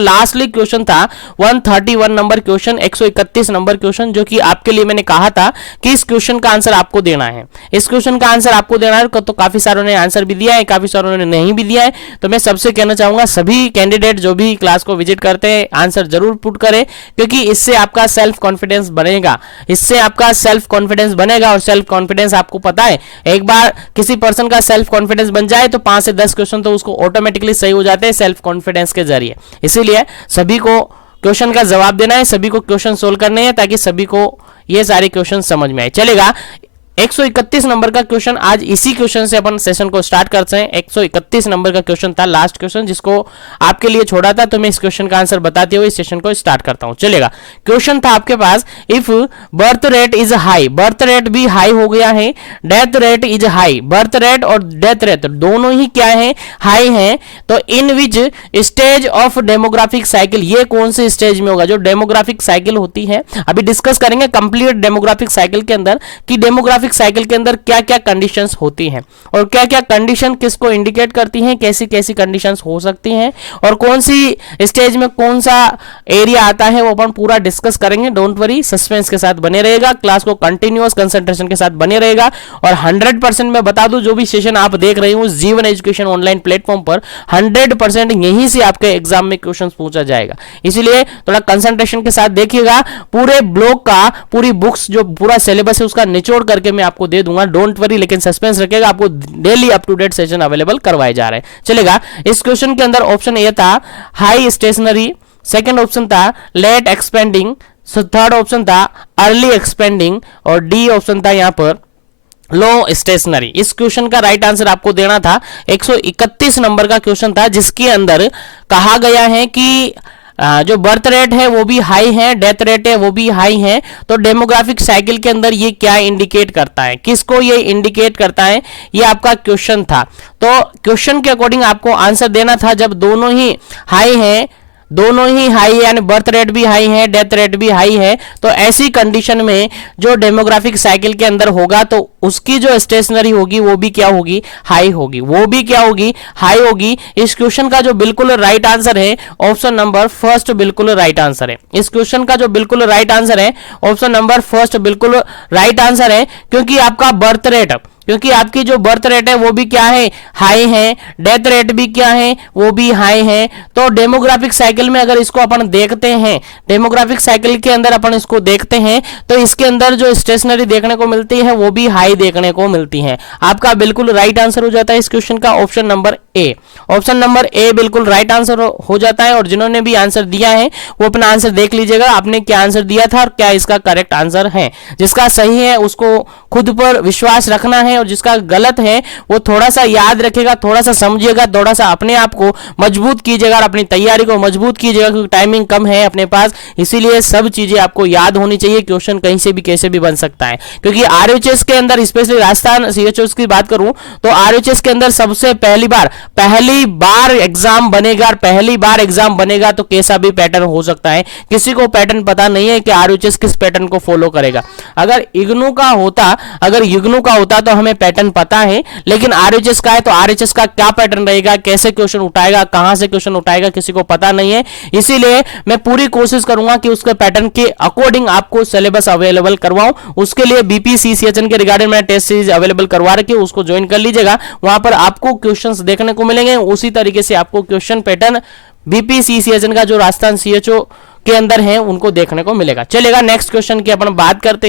Lastly question था 131 number question, 131 number question, जो कि आपके लिए मैंने कहा था कि इस क्वेश्चन का आंसर आपको देना है। इस क्वेश्चन का आंसर आपको देना है, तो काफी सारों ने आंसर भी दिया है, काफी सारों ने नहीं भी दिया है। तो मैं सबसे कहना चाहूंगा सभी कैंडिडेट जो भी क्लास को विजिट करते हैं आंसर जरूर पुट करें, क्योंकि इससे आपका सेल्फ कॉन्फिडेंस बनेगा, इससे आपका सेल्फ कॉन्फिडेंस बनेगा। और सेल्फ कॉन्फिडेंस आपको पता है, एक बार किसी पर्सन का सेल्फ कॉन्फिडेंस बन जाए तो 5 से 10 क्वेश्चन तो उसको ऑटोमेटिकली सही हो जाते हैं सेल्फ कॉन्फिडेंस के जरिए। इसीलिए सभी को क्वेश्चन का जवाब देना है, सभी को क्वेश्चन सोल्व करने हैं, ताकि सभी को ये सारे क्वेश्चन समझ में आए। चलेगा, 131 नंबर का क्वेश्चन, आज इसी क्वेश्चन से अपन सेशन को स्टार्ट करते हैं। 131 नंबर का क्वेश्चन था, लास्ट क्वेश्चन, जिसको आपके लिए छोड़ा था, तो मैं इस क्वेश्चन का आंसर बताते हुए इस सेशन को स्टार्ट करता हूं। चलेगा, क्वेश्चन था आपके पास, if birth rate is high, birth rate भी हाई हो गया है, death rate is high, birth rate और डेथ रेट दोनों ही क्या है, हाई है, तो in which stage of demographic cycle, ये कौन से स्टेज में होगा? जो डेमोग्राफिक साइकिल होती है, अभी डिस्कस करेंगे कंप्लीट डेमोग्राफिक साइकिल के अंदर कि डेमोग्राफिक साइकिल के अंदर क्या क्या कंडीशंस होती हैं और क्या क्या कंडीशन किसको इंडिकेट करती हैं, कैसी कैसी कंडीशंस हो सकती हैं और कौन सी स्टेज में कौन सा एरिया आता है, वो अपन पूरा डिस्कस करेंगे। डोंट वरी, सस्पेंस के साथ बने रहेगा, क्लास को कंटिन्यूअस कंसंट्रेशन के साथ बने रहेगा। और 100% मैं बता दूं, जो भी सेशन आप देख रहे हो जीवन एजुकेशन ऑनलाइन प्लेटफॉर्म पर 100% यहीं से आपके एग्जाम में क्वेश्चन पूछा जाएगा, इसलिए थोड़ा कंसंट्रेशन के साथ देखिएगा। पूरे ब्लॉक का, पूरी बुक्स जो पूरा सिलेबस है उसका निचोड़ करके मैं आपको दे दूंगा, डोंट वरी, लेकिन सस्पेंस रखिएगा, आपको daily up to date session available करवाए जा रहे हैं। चलेगा, इस क्वेश्चन के अंदर ऑप्शन ए था हाई स्टेशनरी, सेकंड ऑप्शन था लेट एक्सपेंडिंग, थर्ड ऑप्शन था अर्ली एक्सपेंडिंग और डी ऑप्शन था यहां पर लो स्टेशनरी। इस क्वेश्चन का राइट आंसर आपको देना था। 131 नंबर का क्वेश्चन था, जिसके अंदर कहा गया है कि जो बर्थ रेट है वो भी हाई है, डेथ रेट है वो भी हाई है, तो डेमोग्राफिक साइकिल के अंदर ये क्या इंडिकेट करता है, किसको ये इंडिकेट करता है, ये आपका क्वेश्चन था। तो क्वेश्चन के अकॉर्डिंग आपको आंसर देना था, जब दोनों ही हाई है, दोनों ही हाई है, यानी बर्थ रेट भी हाई है, डेथ रेट भी हाई है, तो ऐसी कंडीशन में जो डेमोग्राफिक साइकिल के अंदर होगा तो उसकी जो स्टेशनरी होगी वो भी क्या होगी, हाई होगी, वो भी क्या होगी, हाई होगी। इस क्वेश्चन का जो बिल्कुल राइट आंसर है ऑप्शन नंबर फर्स्ट बिल्कुल राइट आंसर है। इस क्वेश्चन का जो बिल्कुल राइट आंसर है ऑप्शन नंबर फर्स्ट बिल्कुल राइट आंसर है, क्योंकि आपका बर्थ रेट, क्योंकि आपकी जो बर्थ रेट है वो भी क्या है, हाई है, डेथ रेट भी क्या है, वो भी हाई है। तो डेमोग्राफिक साइकिल में अगर इसको अपन देखते हैं, डेमोग्राफिक साइकिल के अंदर अपन इसको देखते हैं, तो इसके अंदर जो स्टेशनरी देखने को मिलती है वो भी हाई देखने को मिलती है। आपका बिल्कुल राइट आंसर हो जाता है इस क्वेश्चन का option number A. Option number A बिल्कुल राइट आंसर हो जाता है। और जिन्होंने भी आंसर दिया है वो अपना आंसर देख लीजिएगा, आपने क्या आंसर दिया था और क्या इसका करेक्ट आंसर है। जिसका सही है उसको खुद पर विश्वास रखना है, और जिसका गलत है वो थोड़ा सा याद रखेगा, थोड़ा सा समझिएगा, थोड़ा सा अपने आप को मजबूत कीजिएगा और अपनी तैयारी को मजबूत कीजिएगा, क्योंकि टाइमिंग कम है अपने पास, इसीलिए सब चीजें आपको याद होनी चाहिए। क्वेश्चन कहीं से भी कैसे भी बन सकता है, क्योंकि आरएचएस के अंदर, स्पेशली राजस्थान सीएचओएस की बात करूं तो आरएचएस के अंदर सबसे पहली बार एग्जाम बनेगा, पहली बार एग्जाम बनेगा तो कैसा भी पैटर्न हो सकता है। किसी को पैटर्न पता नहीं है कि आरएचएस किस पैटर्न को फॉलो करेगा। अगर इग्नू का होता तो हमें पैटर्न पता है, लेकिन आरएचएस का है तो आरएचएस का क्या पैटर्न रहेगा, कैसे क्वेश्चन उठाएगा, कहां से क्वेश्चन उठाएगा, किसी को पता नहीं है। इसीलिए मैं पूरी कोशिश करूंगा कि उसके पैटर्न के अकॉर्डिंग आपको सिलेबस अवेलेबल करवाऊं। उसके लिए बीपीसीसीएचएन के रिगार्डिंग मैं टेस्ट सीरीज अवेलेबल करवा रखी है, उसको ज्वाइन कर लीजिएगा। वहां पर आपको क्वेश्चंस देखने को मिलेंगे, उसी तरीके से आपको क्वेश्चन पैटर्न बीपीसीसीएचएन का जो राजस्थान सीएचओ के अंदर है उनको देखने को मिलेगा। चलेगा, नेक्स्ट क्वेश्चन की अपन बात करते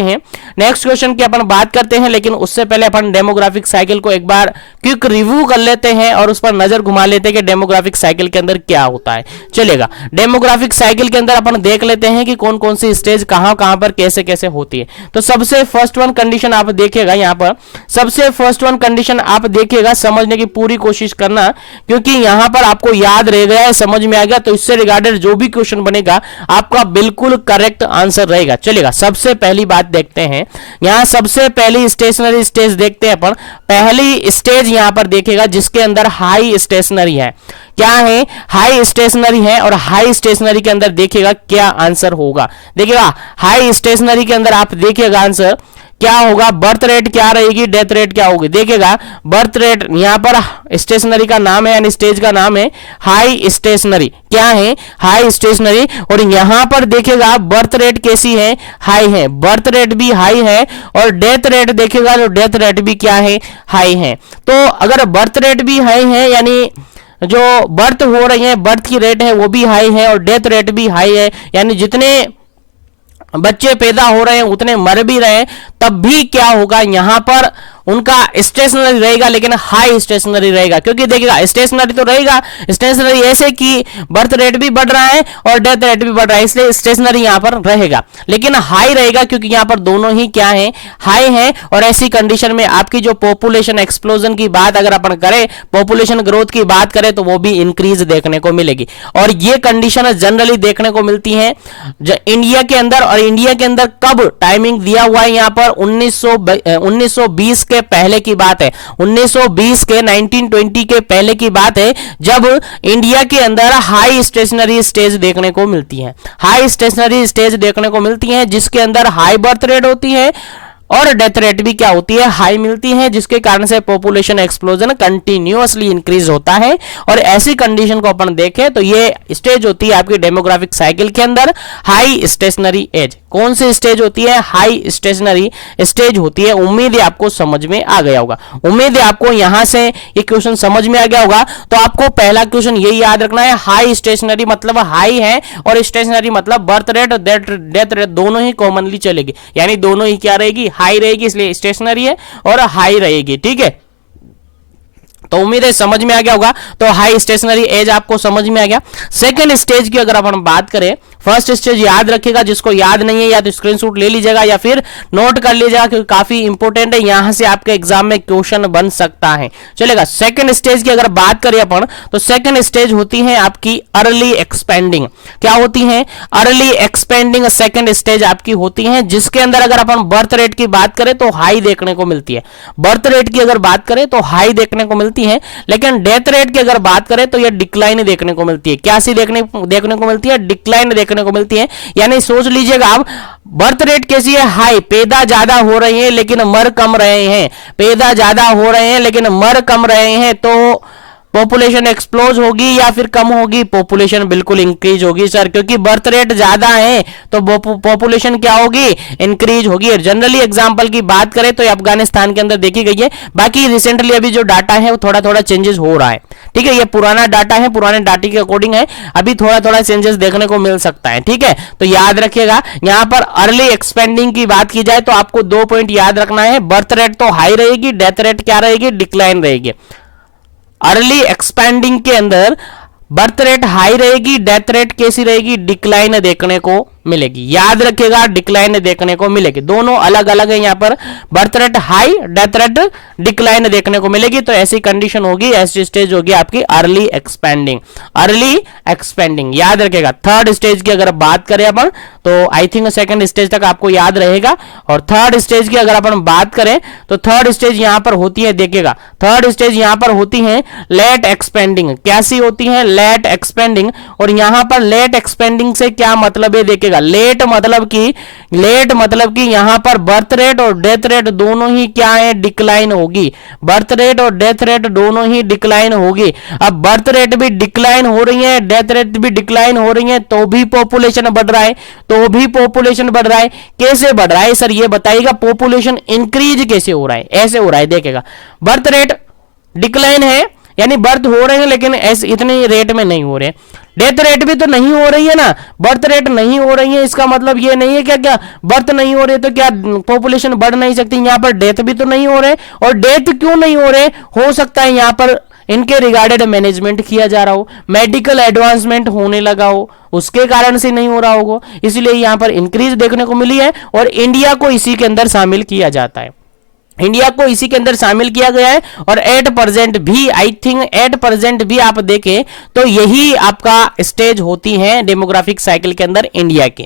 हैं, लेकिन उससे पहले अपन डेमोग्राफिक साइकिल को एक बार क्विक रिव्यू कर लेते हैं और उस पर नजर घुमा लेते हैं कि डेमोग्राफिक साइकिल के अंदर क्या होता है। चलेगा, डेमोग्राफिक साइकिल के अंदर अपन देख लेते हैं कि कौन कौन सी स्टेज कहां पर कैसे कैसे होती है। तो सबसे फर्स्ट वन कंडीशन आप देखिएगा, यहां पर सबसे फर्स्ट वन कंडीशन आप देखिएगा, समझने की पूरी कोशिश करना, क्योंकि यहां पर आपको याद रह गया है, समझ में आ गया, तो इससे रिगार्डेड जो भी क्वेश्चन बनेगा आपका बिल्कुल करेक्ट आंसर रहेगा। चलेगा, सबसे पहली बात देखते हैं, यहां सबसे पहली स्टेशनरी स्टेज देखते हैं अपन। पहली स्टेज यहां पर देखिएगा जिसके अंदर हाई स्टेशनरी है। क्या है, हाई स्टेशनरी है, और हाई स्टेशनरी के अंदर देखिएगा क्या आंसर होगा। देखिएगा हाई स्टेशनरी के अंदर आप देखिएगा आंसर क्या होगा, बर्थ रेट क्या रहेगी, डेथ रेट क्या होगी। देखिएगा बर्थ रेट यहाँ पर स्टेशनरी का नाम है यानी स्टेज का नाम है हाई स्टेशनरी, क्या है, हाई स्टेशनरी। और यहाँ पर देखिएगा बर्थ रेट कैसी है, हाई है, बर्थ रेट भी हाई है और डेथ रेट देखिएगा तो डेथ रेट भी क्या है, हाई है। तो अगर बर्थ रेट भी हाई है यानी जो बर्थ हो रही है, बर्थ की रेट है वो भी हाई है और डेथ रेट भी हाई है, यानी जितने बच्चे पैदा हो रहे हैं उतने मर भी रहे हैं, तब भी क्या होगा, यहां पर उनका स्टेशनरी रहेगा लेकिन हाई स्टेशनरी रहेगा। क्योंकि देखिएगा स्टेशनरी तो रहेगा, स्टेशनरी ऐसे कि बर्थ रेट भी बढ़ रहा है और डेथ रेट भी बढ़ रहा है, इसलिए स्टेशनरी यहां पर रहेगा, लेकिन हाई रहेगा क्योंकि यहां पर दोनों ही क्या है, हाई है। और ऐसी कंडीशन में आपकी जो पॉपुलेशन एक्सप्लोजन की बात अगर अपन करें, पॉपुलेशन ग्रोथ की बात करें तो वो भी इंक्रीज देखने को मिलेगी। और ये कंडीशन जनरली देखने को मिलती है इंडिया के अंदर। और इंडिया के अंदर कब टाइमिंग दिया हुआ है, यहां पर 1920 के पहले की बात है, 1920 के 1920 के पहले की बात है, जब इंडिया के अंदर हाई स्टेशनरी स्टेज देखने को मिलती है, हाई स्टेशनरी स्टेज देखने को मिलती है, जिसके अंदर हाई बर्थ रेट होती है और डेथ रेट भी क्या होती है, हाई मिलती है, जिसके कारण से पॉपुलेशन एक्सप्लोजन कंटिन्यूअसली इंक्रीज होता है। और ऐसी कंडीशन को अपन देखें तो ये स्टेज होती है आपकी डेमोग्राफिक साइकिल के अंदर हाई स्टेशनरी एज। कौन सी स्टेज होती है, हाई स्टेशनरी स्टेज होती है। उम्मीद है आपको समझ में आ गया होगा, उम्मीद है आपको यहां से ये क्वेश्चन समझ में आ गया होगा। तो आपको पहला क्वेश्चन यही याद रखना है, हाई स्टेशनरी मतलब हाई है और स्टेशनरी मतलब बर्थ रेट और डेथ रेट दोनों ही कॉमनली चलेगी, यानी दोनों ही क्या रहेगी, हाई रहेगी, इसलिए स्टेशनरी है और हाई रहेगी। ठीक है, तो उम्मीद है समझ में आ गया होगा। तो हाई स्टेशनरी एज आपको समझ में आ गया। सेकंड स्टेज की अगर अपन बात करें, फर्स्ट स्टेज याद रखिएगा, जिसको याद नहीं है या तो स्क्रीनशॉट ले लीजिएगा या फिर नोट कर लीजिएगा क्योंकि काफी इंपॉर्टेंट है, यहां से आपके एग्जाम में क्वेश्चन बन सकता है। चलेगा, सेकंड स्टेज की अगर बात करें अपन तो सेकंड स्टेज होती है आपकी अर्ली एक्सपेंडिंग। क्या होती है, अर्ली एक्सपेंडिंग सेकंड स्टेज आपकी होती है, जिसके अंदर अगर अपन बर्थ रेट की बात करें तो हाई देखने को मिलती है, बर्थ रेट की अगर बात करें तो हाई देखने को मिलती है, लेकिन डेथ रेट की अगर बात करें तो यह डिक्लाइन देखने को मिलती है। क्या सी देखने को मिलती है, डिक्लाइन देखने को मिलती है। यानी सोच लीजिएगा आप, बर्थ रेट कैसी है, हाई, पैदा ज्यादा हो रहे हैं लेकिन मर कम रहे हैं, पैदा ज्यादा हो रहे हैं लेकिन मर कम रहे हैं, तो पॉपुलेशन एक्सप्लोज होगी या फिर कम होगी, पॉपुलेशन बिल्कुल इंक्रीज होगी सर, क्योंकि बर्थ रेट ज्यादा है तो पॉपुलेशन क्या होगी, इंक्रीज होगी। जनरली एग्जांपल की बात करें तो अफगानिस्तान के अंदर देखी गई है, बाकी रिसेंटली अभी जो डाटा है वो थोड़ा थोड़ा चेंजेस हो रहा है। ठीक है, ये पुराना डाटा है, पुराने डाटे के अकॉर्डिंग है, अभी थोड़ा थोड़ा चेंजेस देखने को मिल सकता है। ठीक है, तो याद रखिएगा यहां पर अर्ली एक्सपेंडिंग की बात की जाए तो आपको 2 पॉइंट याद रखना है, बर्थ रेट तो हाई रहेगी, डेथ रेट क्या रहेगी, डिक्लाइन रहेगी। अर्ली एक्सपेंडिंग के अंदर बर्थ रेट हाई रहेगी, डेथ रेट कैसी रहेगी, डिक्लाइन देखने को मिलेगी। याद रखिएगा डिक्लाइन देखने को मिलेगी, दोनों अलग अलग है, यहां पर birth rate high, death rate decline देखने को मिलेगी। तो ऐसी कंडीशन होगी, ऐसी स्टेज होगी आपकी अर्ली एक्सपेंडिंग, अर्ली एक्सपेंडिंग। याद रखिएगा थर्ड स्टेज की अगर बात करें अपन तो आई थिंक सेकंड स्टेज तक आपको याद रहेगा। और थर्ड स्टेज की अगर अपन बात करें तो थर्ड स्टेज यहां पर होती है, देखिएगा थर्ड स्टेज यहां पर होती है लेट एक्सपेंडिंग। कैसी होती है, लेट एक्सपेंडिंग। और यहां पर लेट एक्सपेंडिंग से क्या मतलब है, देखिएगा लेट मतलब कि यहां पर बर्थ रेट और डेथ रेट दोनों ही क्या है, डिक्लाइन होगी, बर्थ रेट और डेथ रेट दोनों ही डिक्लाइन होगी। अब बर्थ रेट भी डिक्लाइन हो रही है, डेथ रेट भी डिक्लाइन हो रही है, तो भी पॉपुलेशन बढ़ रहा है, तो भी पॉपुलेशन बढ़ रहा है। कैसे बढ़ रहा है सर ये बताइएगा, पॉपुलेशन इंक्रीज कैसे हो रहा है, ऐसे हो रहा है। देखिएगा बर्थ रेट डिक्लाइन है यानी बर्थ हो रहे हैं लेकिन ऐसे इतने रेट में नहीं हो रहे, डेथ रेट भी तो नहीं हो रही है ना, बर्थ रेट नहीं हो रही है, इसका मतलब ये नहीं है क्या बर्थ नहीं हो रहे तो क्या पॉपुलेशन बढ़ नहीं सकती। यहां पर डेथ भी तो नहीं हो रहे, और डेथ क्यों नहीं हो रहे, हो सकता है यहां पर इनके रिगार्डेड मैनेजमेंट किया जा रहा हो, मेडिकल एडवांसमेंट होने लगा हो, उसके कारण से नहीं हो रहा होगा, इसलिए यहां पर इंक्रीज देखने को मिली है। और इंडिया को इसी के अंदर शामिल किया जाता है, इंडिया को इसी के अंदर शामिल किया गया है। और 8% भी, आई थिंक 8% भी आप देखें तो यही आपका स्टेज होती है डेमोग्राफिक साइकिल के अंदर इंडिया के।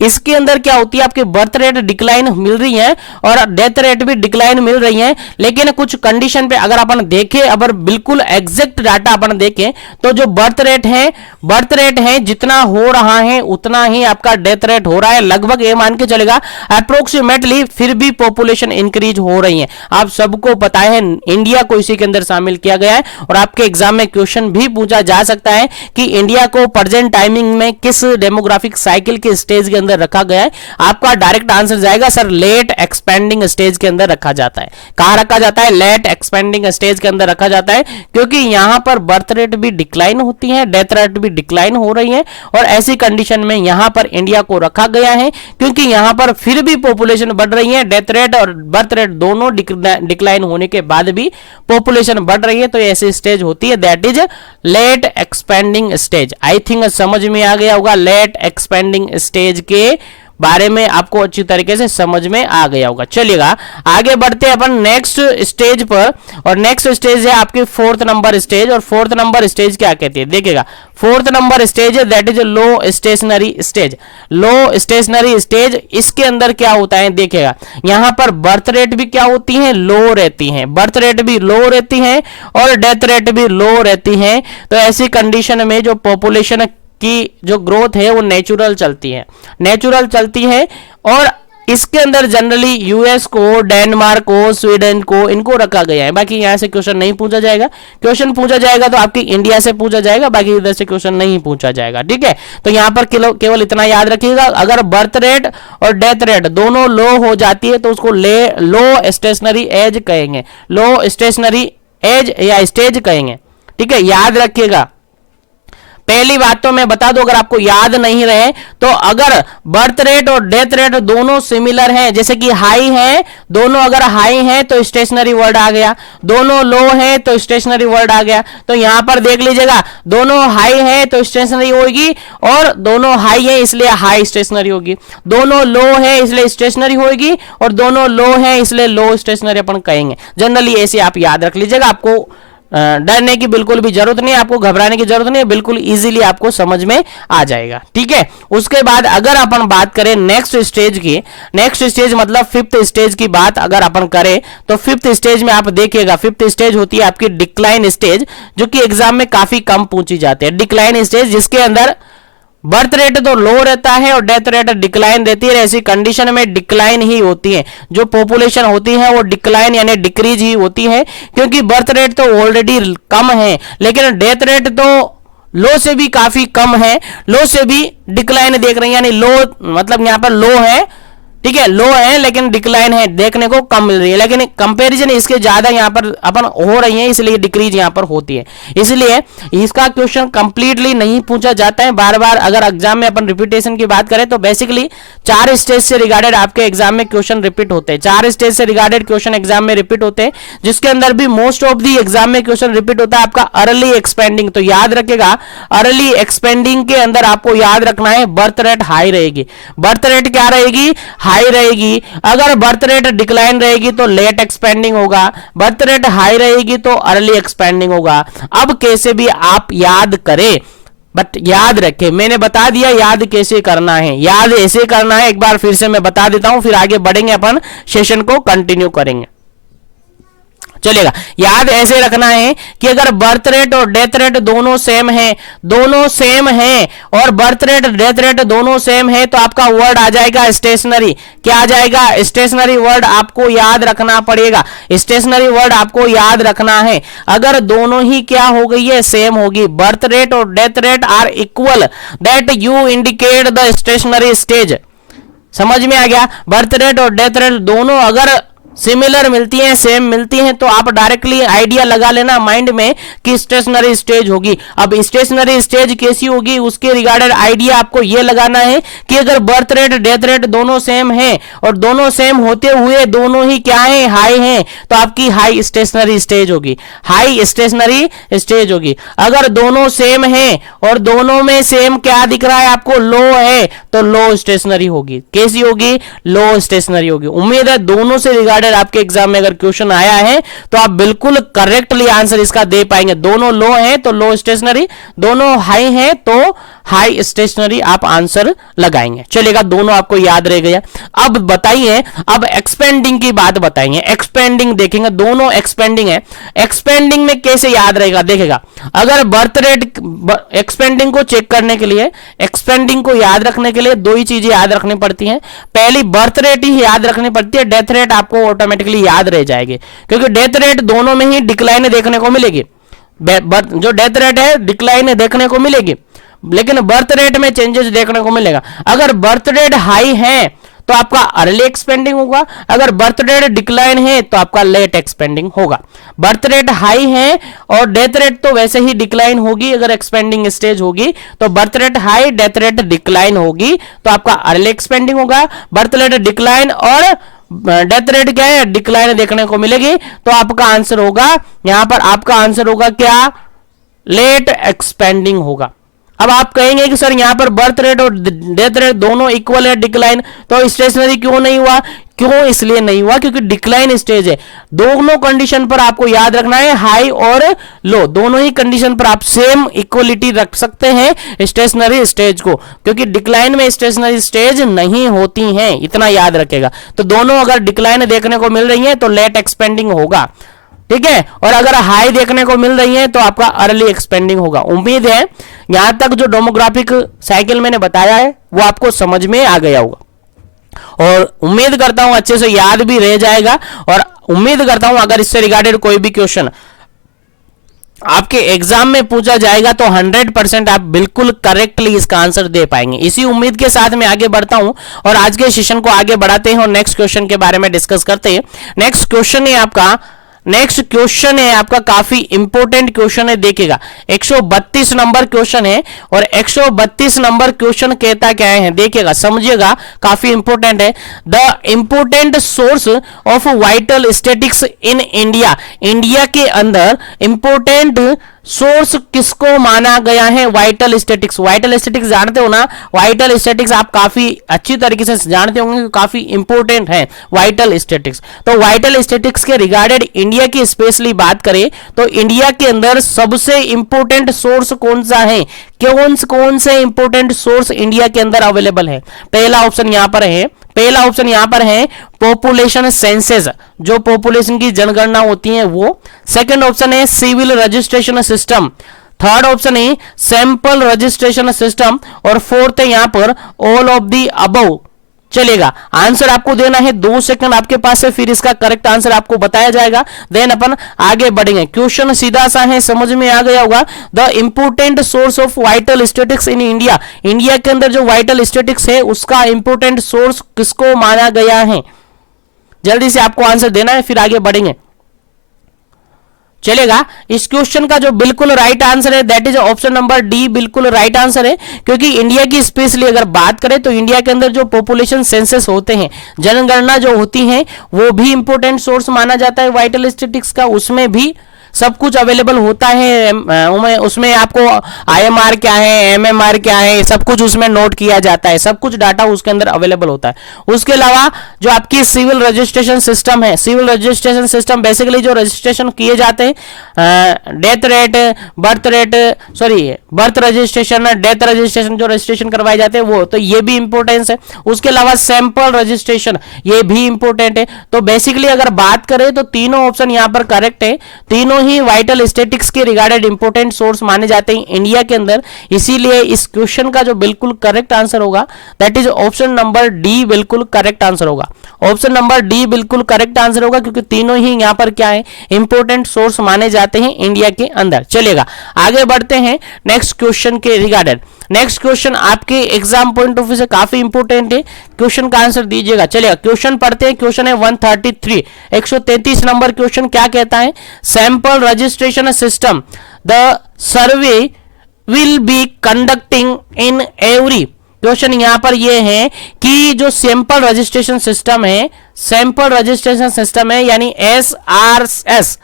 इसके अंदर क्या होती है, आपकी बर्थ रेट डिक्लाइन मिल रही है और डेथ रेट भी डिक्लाइन मिल रही है, लेकिन कुछ कंडीशन पे अगर अपन देखें, अगर बिल्कुल एग्जैक्ट डाटा अपन देखें तो जो बर्थ रेट है जितना हो रहा है उतना ही आपका डेथ रेट हो रहा है, लगभग ये मान के चलेगा अप्रोक्सीमेटली, फिर भी पॉपुलेशन इंक्रीज हो रही है। आप सबको पता है इंडिया को इसी के अंदर शामिल किया गया है और आपके एग्जाम में क्वेश्चन भी पूछा जा सकता है कि इंडिया को प्रेजेंट टाइमिंग में किस डेमोग्राफिक साइकिल के स्टेज के अंदर रखा गया है। आपका डायरेक्ट आंसर जाएगा सर लेट एक्सपेंडिंग स्टेज के अंदर रखा जाता है। कहां रखा जाता है, लेट एक्सपेंडिंग स्टेज के अंदर रखा जाता है, क्योंकि यहां पर बर्थ रेट भी डिक्लाइन होती है, डेथ रेट भी डिक्लाइन हो रही है और ऐसी कंडीशन में यहां पर इंडिया को रखा गया है, क्योंकि यहां पर फिर भी पॉपुलेशन बढ़ रही है, डेथ रेट और बर्थ रेट दोनों डिक्लाइन होने के बाद भी पॉपुलेशन बढ़ रही है, तो ऐसी स्टेज होती है that is late expanding stage. I think समझ में आ गया होगा, लेट एक्सपेंडिंग स्टेज के बारे में आपको अच्छी तरीके से समझ में आ गया होगा। चलिएगा आगे बढ़ते हैं अपन नेक्स्ट स्टेज पर, और नेक्स्ट स्टेज है आपकी फोर्थ नंबर स्टेज। और फोर्थ नंबर स्टेज क्या कहती है, देखिएगा फोर्थ नंबर स्टेज है that is low stationary stage. Low stationary stage, इसके अंदर क्या होता है देखिएगा, यहां पर बर्थ रेट भी क्या होती है, लो रहती है, बर्थ रेट भी लो रहती है और डेथ रेट भी लो रहती है। तो ऐसी कंडीशन में जो पॉपुलेशन की जो ग्रोथ है वो नेचुरल चलती है और इसके अंदर जनरली यूएस को, डेनमार्क को, स्वीडन को, इनको रखा गया है। बाकी यहां से क्वेश्चन नहीं पूछा जाएगा, क्वेश्चन पूछा जाएगा तो आपकी इंडिया से पूछा जाएगा, बाकी इधर से क्वेश्चन नहीं पूछा जाएगा, ठीक है। तो यहां पर केवल इतना याद रखिएगा, अगर बर्थ रेट और डेथ रेट दोनों लो हो जाती है तो उसको लो स्टेशनरी एज कहेंगे, लो स्टेशनरी एज या स्टेज कहेंगे, ठीक है, याद रखिएगा। पहली बात तो मैं बता दूं, अगर आपको याद नहीं रहे तो अगर बर्थ रेट और डेथ रेट दोनों सिमिलर हैं, जैसे कि हाई है, दोनों अगर हाई हैं तो स्टेशनरी वर्ड आ गया, दोनों लो है तो स्टेशनरी वर्ड आ गया। तो यहां पर देख लीजिएगा, दोनों हाई है तो स्टेशनरी होगी और दोनों हाई है इसलिए हाई स्टेशनरी होगी, दोनों लो है इसलिए स्टेशनरी होगी और दोनों लो है इसलिए लो स्टेशनरी अपन कहेंगे। जनरली ऐसे आप याद रख लीजिएगा, आपको डरने की बिल्कुल भी जरूरत नहीं है, आपको घबराने की जरूरत नहीं है, बिल्कुल इजीली आपको समझ में आ जाएगा, ठीक है। उसके बाद अगर अपन बात करें नेक्स्ट स्टेज की, नेक्स्ट स्टेज मतलब फिफ्थ स्टेज की बात अगर अपन करें तो फिफ्थ स्टेज में आप देखिएगा, फिफ्थ स्टेज होती है आपकी डिक्लाइन स्टेज, जो कि एग्जाम में काफी कम पूछी जाती है। डिक्लाइन स्टेज जिसके अंदर बर्थ रेट तो लो रहता है और डेथ रेट डिक्लाइन रहती है, ऐसी कंडीशन में डिक्लाइन ही होती है, जो पॉपुलेशन होती है वो डिक्लाइन यानी डिक्रीज ही होती है, क्योंकि बर्थ रेट तो ऑलरेडी कम है लेकिन डेथ रेट तो लो से भी काफी कम है, लो से भी डिक्लाइन देख रहे हैं, यानी लो मतलब यहां पर लो है, ठीक है, लो है लेकिन डिक्लाइन है, देखने को कम मिल रही है, लेकिन कंपैरिजन इसके ज्यादा यहां पर अपन हो रही है, इसलिए डिक्रीज यहां पर होती है। इसलिए इसका क्वेश्चन कंप्लीटली नहीं पूछा जाता है बार बार। अगर एग्जाम में अपन रिपीटेशन की बात करें तो बेसिकली 4 स्टेज से रिगार्डेड आपके एग्जाम में क्वेश्चन रिपीट होते हैं, 4 स्टेज से रिगार्डेड क्वेश्चन एग्जाम में रिपीट होते हैं, जिसके अंदर भी मोस्ट ऑफ दी एग्जाम में क्वेश्चन रिपीट होता है आपका अर्ली एक्सपेंडिंग। तो याद रखेगा, अर्ली एक्सपेंडिंग के अंदर आपको याद रखना है बर्थ रेट हाई रहेगी, बर्थ रेट क्या रहेगी, हाई रहेगी। अगर बर्थ रेट डिक्लाइन रहेगी तो लेट एक्सपेंडिंग होगा, बर्थ रेट हाई रहेगी तो अर्ली एक्सपेंडिंग होगा। अब कैसे भी आप याद करें, बट याद रखें, मैंने बता दिया याद कैसे करना है, याद ऐसे करना है, एक बार फिर से मैं बता देता हूं, फिर आगे बढ़ेंगे, अपन सेशन को कंटिन्यू करेंगे। चलेगा, याद ऐसे रखना है कि अगर बर्थ रेट और डेथ रेट दोनों सेम है, दोनों सेम है और बर्थ रेट डेथ रेट दोनों सेम है तो आपका वर्ड आ जाएगा स्टेशनरी। क्या आ जाएगा, स्टेशनरी वर्ड आपको याद रखना पड़ेगा, स्टेशनरी वर्ड आपको याद रखना है। अगर दोनों ही क्या हो गई है, सेम होगी, बर्थ रेट और death rate are equal, that you indicate the stationary stage. समझ में आ गया, बर्थ रेट और डेथ रेट दोनों अगर सिमिलर मिलती हैं, सेम मिलती हैं, तो आप डायरेक्टली आइडिया लगा लेना माइंड में कि स्टेशनरी स्टेज होगी। अब स्टेशनरी स्टेज कैसी होगी उसके रिगार्डेड आइडिया आपको यह लगाना है कि अगर बर्थ रेट डेथ रेट दोनों सेम है और दोनों सेम होते हुए दोनों ही क्या है, हाई हैं, तो आपकी हाई स्टेशनरी स्टेज होगी, हाई स्टेशनरी स्टेज होगी। अगर दोनों सेम है और दोनों में सेम क्या दिख रहा है आपको, लो है, तो लो स्टेशनरी होगी। कैसी होगी, लो स्टेशनरी होगी। उम्मीद है दोनों से रिगार्डेड आपके एग्जाम में अगर क्वेश्चन आया है तो आप बिल्कुल करेक्टली आंसर इसका दे पाएंगे। दोनों लो हैं तो लो स्टेशनरी, दोनों हाई हैं तो हाई स्टेशनरी आप आंसर लगाएंगे। चलेगा, दोनों आपको याद रह गया। अब बताइए, अब एक्सपेंडिंग की बात बताएंगे। एक्सपेंडिंग देखेंगे, दोनों एक्सपेंडिंग है। एक्सपेंडिंग में कैसे याद रहेगा, देखेगा अगर बर्थ रेट, एक्सपेंडिंग को चेक करने के लिए, एक्सपेंडिंग को याद रखने के लिए दो ही चीजें याद रखनी पड़ती हैं। पहली बर्थ रेट ही याद रखनी पड़ती है, डेथ रेट आपको ऑटोमेटिकली याद रह जाएगी, क्योंकि डेथ रेट दोनों में ही डिक्लाइन देखने को मिलेगी। जो डेथ रेट है डिक्लाइन देखने को मिलेगी, लेकिन बर्थ रेट में चेंजेस देखने को मिलेगा। अगर बर्थ रेट हाई है तो आपका अर्ली एक्सपेंडिंग होगा, अगर बर्थ रेट डिक्लाइन है तो आपका लेट एक्सपेंडिंग होगा। बर्थ रेट हाई है और डेथ रेट तो वैसे ही डिक्लाइन होगी, अगर एक्सपेंडिंग स्टेज होगी तो birth rate high, death rate decline होगी तो आपका अर्ली एक्सपेंडिंग होगा। बर्थ रेट डिक्लाइन और डेथ रेट क्या है, डिक्लाइन देखने को मिलेगी, तो आपका आंसर होगा, यहां पर आपका आंसर होगा क्या, लेट एक्सपेंडिंग होगा। अब आप कहेंगे कि सर यहां पर बर्थ रेट और डेथ रेट दोनों इक्वल है, डिक्लाइन, तो स्टेशनरी क्यों नहीं हुआ? क्यों इसलिए नहीं हुआ, क्योंकि डिक्लाइन स्टेज है। दोनों कंडीशन पर आपको याद रखना है, हाई और लो, दोनों ही कंडीशन पर आप सेम इक्वलिटी रख सकते हैं स्टेशनरी स्टेज को, क्योंकि डिक्लाइन में स्टेशनरी स्टेज नहीं होती हैं, इतना याद रखेगा। तो दोनों अगर डिक्लाइन देखने को मिल रही है तो लेट एक्सपेंडिंग होगा, ठीक है, और अगर हाई देखने को मिल रही है तो आपका अर्ली एक्सपेंडिंग होगा। उम्मीद है यहां तक जो डेमोग्राफिक साइकिल मैंने बताया है वो आपको समझ में आ गया होगा, और उम्मीद करता हूं अच्छे से याद भी रह जाएगा, और उम्मीद करता हूं अगर इससे रिगार्डेड कोई भी क्वेश्चन आपके एग्जाम में पूछा जाएगा तो 100% आप बिल्कुल करेक्टली इसका आंसर दे पाएंगे। इसी उम्मीद के साथ मैं आगे बढ़ता हूं और आज के सेशन को आगे बढ़ाते हैं और नेक्स्ट क्वेश्चन के बारे में डिस्कस करते हैं। नेक्स्ट क्वेश्चन है आपका काफी इंपॉर्टेंट क्वेश्चन है, देखिएगा 132 नंबर क्वेश्चन है, और 132 नंबर क्वेश्चन कहता क्या है, देखिएगा, समझिएगा, काफी इंपॉर्टेंट है। The important source of vital statics in India, India के अंदर इंपॉर्टेंट सोर्स किसको माना गया है? Vital statics. वाइटल स्टैटिक्स जानते हो ना, वाइटल स्टैटिक्स आप काफी अच्छी तरीके से जानते होंगे कि काफी इंपॉर्टेंट है वाइटल स्टैटिक्स। तो वाइटल स्टैटिक्स के रिगार्डेड इंडिया की स्पेशली बात करें तो इंडिया के अंदर सबसे इंपॉर्टेंट सोर्स कौन सा है, कौन से इंपॉर्टेंट सोर्स इंडिया के अंदर अवेलेबल है? पहला ऑप्शन यहां पर है पॉपुलेशन सेंसस, जो पॉपुलेशन की जनगणना होती है वो। सेकंड ऑप्शन है civil registration system. Third option है सैंपल रजिस्ट्रेशन सिस्टम, और फोर्थ है यहां पर ऑल ऑफ दी अबव। चलेगा, आंसर आपको देना है 2 सेकंड आपके पास है, फिर इसका करेक्ट आंसर आपको बताया जाएगा, देन अपन आगे बढ़ेंगे। क्वेश्चन सीधा सा है, समझ में आ गया होगा। The important source of vital statics in India, India के अंदर जो वाइटल स्टैटिक्स है उसका इंपोर्टेंट सोर्स किसको माना गया है? जल्दी से आपको आंसर देना है, फिर आगे बढ़ेंगे। चलेगा, इस क्वेश्चन का जो बिल्कुल राइट आंसर है that is option number D, बिल्कुल राइट आंसर है, क्योंकि इंडिया की स्पेशली अगर बात करें तो इंडिया के अंदर जो पॉपुलेशन सेंसस होते हैं, जनगणना जो होती है, वो भी इंपॉर्टेंट सोर्स माना जाता है वाइटल स्टैटिक्स का। उसमें भी सब कुछ अवेलेबल होता है, उसमें आपको IMR क्या है, MMR क्या है, सब कुछ उसमें नोट किया जाता है, सब कुछ डाटा उसके अंदर अवेलेबल होता है। उसके अलावा जो आपकी सिविल रजिस्ट्रेशन सिस्टम है, सिविल रजिस्ट्रेशन सिस्टम बेसिकली जो रजिस्ट्रेशन किए जाते हैं, death rate, birth registration, death registration जो रजिस्ट्रेशन करवाए जाते हैं वो, तो ये भी इंपॉर्टेंस है। उसके अलावा सैंपल रजिस्ट्रेशन, ये भी इंपॉर्टेंट है। तो बेसिकली अगर बात करें तो तीनों ऑप्शन यहां पर करेक्ट है, तीनों ही वाइटल स्टैटिक्स के रिगार्डेड इंपॉर्टेंट सोर्स माने जाते हैं इंडिया के अंदर। इसीलिए इस क्वेश्चन का जो बिल्कुल करेक्ट आंसर होगा that is option number D, बिल्कुल करेक्ट आंसर होगा। ऑप्शन नंबर डी बिल्कुल करेक्ट आंसर होगा, क्योंकि तीनों ही यहां पर क्या है, इंपॉर्टेंट सोर्स माने जाते हैं इंडिया के अंदर। चलेगा, आगे बढ़ते हैं नेक्स्ट क्वेश्चन के रिगार्डेड। नेक्स्ट क्वेश्चन आपके एग्जाम पॉइंट ऑफ व्यू से काफी इंपॉर्टेंट है, क्वेश्चन का आंसर दीजिएगा। चलिए क्वेश्चन पढ़ते हैं। क्वेश्चन है 133, 133 नंबर क्वेश्चन क्या कहता है? Sample registration system the survey will be conducting in every. Question यहां पर यह है कि जो सैंपल रजिस्ट्रेशन सिस्टम है, सैंपल रजिस्ट्रेशन सिस्टम है यानी SRS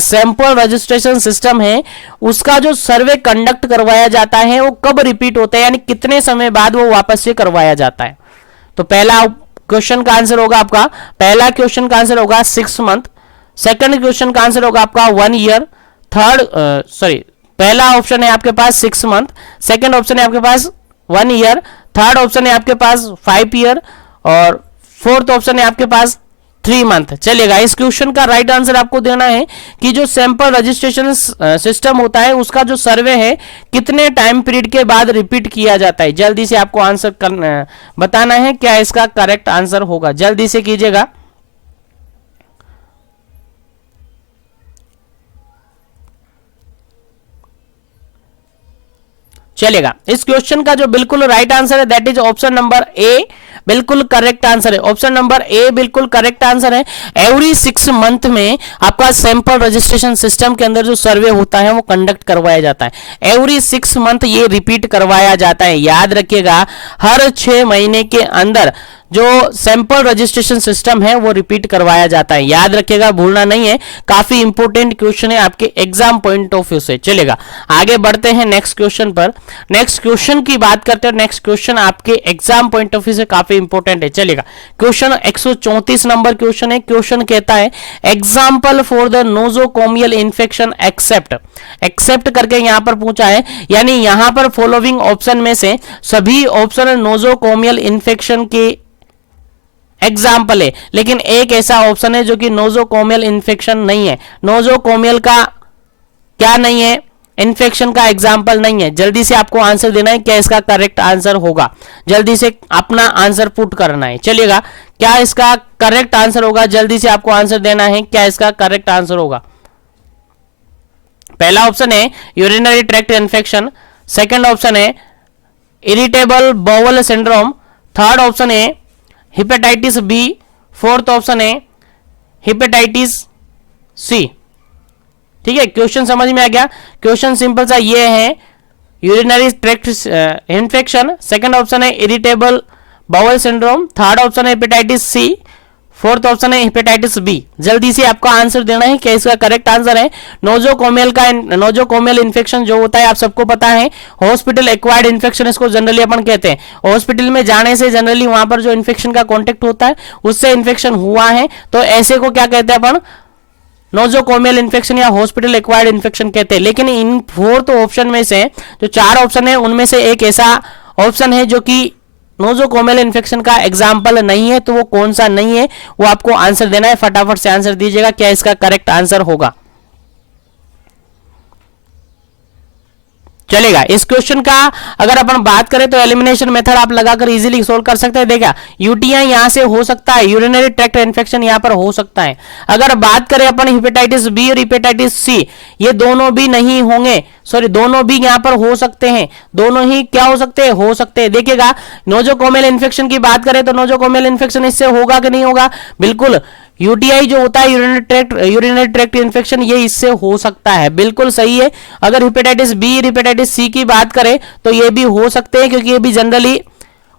सैंपल रजिस्ट्रेशन सिस्टम है, उसका जो सर्वे कंडक्ट करवाया जाता है वो कब रिपीट होता है, यानी कितने समय बाद वो वापस से करवाया जाता है? तो पहला क्वेश्चन का आंसर होगा आपका, पहला क्वेश्चन का आंसर होगा 6 मंथ, सेकंड क्वेश्चन का आंसर होगा आपका 1 ईयर, पहला ऑप्शन है आपके पास 6 मंथ, सेकंड ऑप्शन है आपके पास 1 ईयर, थर्ड ऑप्शन है आपके पास 5 ईयर और फोर्थ ऑप्शन है आपके पास 3 मंथ। चलेगा, इस क्वेश्चन का राइट आंसर आपको देना है कि जो सैंपल रजिस्ट्रेशन सिस्टम होता है उसका जो सर्वे है कितने टाइम पीरियड के बाद रिपीट किया जाता है। जल्दी से आपको आंसर बताना है क्या इसका करेक्ट आंसर होगा, जल्दी से कीजिएगा। चलेगा, इस क्वेश्चन का जो बिल्कुल राइट आंसर है that is option number A, बिल्कुल करेक्ट आंसर है। ऑप्शन नंबर ए बिल्कुल करेक्ट आंसर है। एवरी 6 मंथ में आपका सैंपल रजिस्ट्रेशन सिस्टम के अंदर जो सर्वे होता है वो कंडक्ट करवाया जाता है। एवरी 6 मंथ ये रिपीट करवाया जाता है। याद रखिएगा, हर 6 महीने के अंदर जो सैंपल रजिस्ट्रेशन सिस्टम है वो रिपीट करवाया जाता है। याद रखिएगा, भूलना नहीं है, काफी इंपोर्टेंट क्वेश्चन है आपके एग्जाम पॉइंट ऑफ व्यू से। चलेगा, आगे बढ़ते हैं नेक्स्ट क्वेश्चन पर। नेक्स्ट क्वेश्चन की बात करते हैं। नेक्स्ट क्वेश्चन आपके एग्जाम पॉइंट ऑफ व्यू से काफी इंपोर्टेंट है। चलेगा, क्वेश्चन 134 नंबर क्वेश्चन है। क्वेश्चन कहता है example for the nosocomial infection except. Except करके यहां पर पूछा है, यानी यहां पर फॉलोइंग ऑप्शन में से सभी ऑप्शन नोजोकोमियल इन्फेक्शन के एग्जाम्पल है, लेकिन एक ऐसा ऑप्शन है जो कि नोजोकोमियल इन्फेक्शन नहीं है। नोजोकोमियल का क्या नहीं है, इन्फेक्शन का एग्जाम्पल नहीं है। जल्दी से आपको आंसर देना है क्या इसका करेक्ट आंसर होगा, जल्दी से अपना आंसर पुट करना है। चलिएगा, क्या इसका करेक्ट आंसर होगा, जल्दी से आपको आंसर देना है क्या इसका करेक्ट आंसर होगा। पहला ऑप्शन है urinary tract infection, second option है irritable bowel syndrome, third option है हेपेटाइटिस बी, फोर्थ ऑप्शन है हेपेटाइटिस सी। ठीक है, क्वेश्चन समझ में आ गया। क्वेश्चन सिंपल सा ये है, urinary tract infection, second option है irritable bowel syndrome, third option है हेपेटाइटिस सी, फोर्थ ऑप्शन है हेपेटाइटिस बी। जल्दी से आपका आंसर देना है क्या इसका करेक्ट आंसर है। नोजोकोमियल इन्फेक्शन जो होता है आप सबको पता है, हॉस्पिटल एक्वायर्ड इन्फेक्शन इसको जनरली अपन कहते हैं। हॉस्पिटल में जाने से जनरली वहां पर जो इन्फेक्शन का कॉन्टेक्ट होता है उससे इन्फेक्शन हुआ है, तो ऐसे को क्या कहते हैं अपन, नोजोकोमियल इन्फेक्शन या हॉस्पिटल एक्वायर्ड इन्फेक्शन कहते हैं। लेकिन इन फोर्थ ऑप्शन में से जो 4 ऑप्शन है उनमें से एक ऐसा ऑप्शन है जो कि नोजोकोमियल इन्फेक्शन का एग्जाम्पल नहीं है, तो वो कौन सा नहीं है वो आपको आंसर देना है। फटाफट से आंसर दीजिएगा क्या इसका करेक्ट आंसर होगा। चलेगा, इस क्वेश्चन का अगर अपन बात करें तो एलिमिनेशन मेथड आप लगाकर इजीली सोल्व कर सकते हैं। देखा, यूटीआई यहां से हो सकता है, यूरिनरी ट्रैक्ट इन्फेक्शन यहां पर हो सकता है। अगर बात करें अपन हेपेटाइटिस बी और हेपेटाइटिस सी, ये दोनों भी नहीं होंगे, सॉरी दोनों भी यहां पर हो सकते हैं। दोनों ही क्या हो सकते हैं, हो सकते हैं। देखिएगा, नोजोकोमियल इन्फेक्शन की बात करें तो नोजोकोमियल इन्फेक्शन इससे होगा कि नहीं होगा, बिल्कुल। यूटीआई जो होता है यूरिनरी ट्रैक्ट इन्फेक्शन, ये इससे हो सकता है, बिल्कुल सही है। अगर हेपेटाइटिस बी हेपेटाइटिस सी की बात करें तो ये भी हो सकते हैं, क्योंकि ये भी जनरली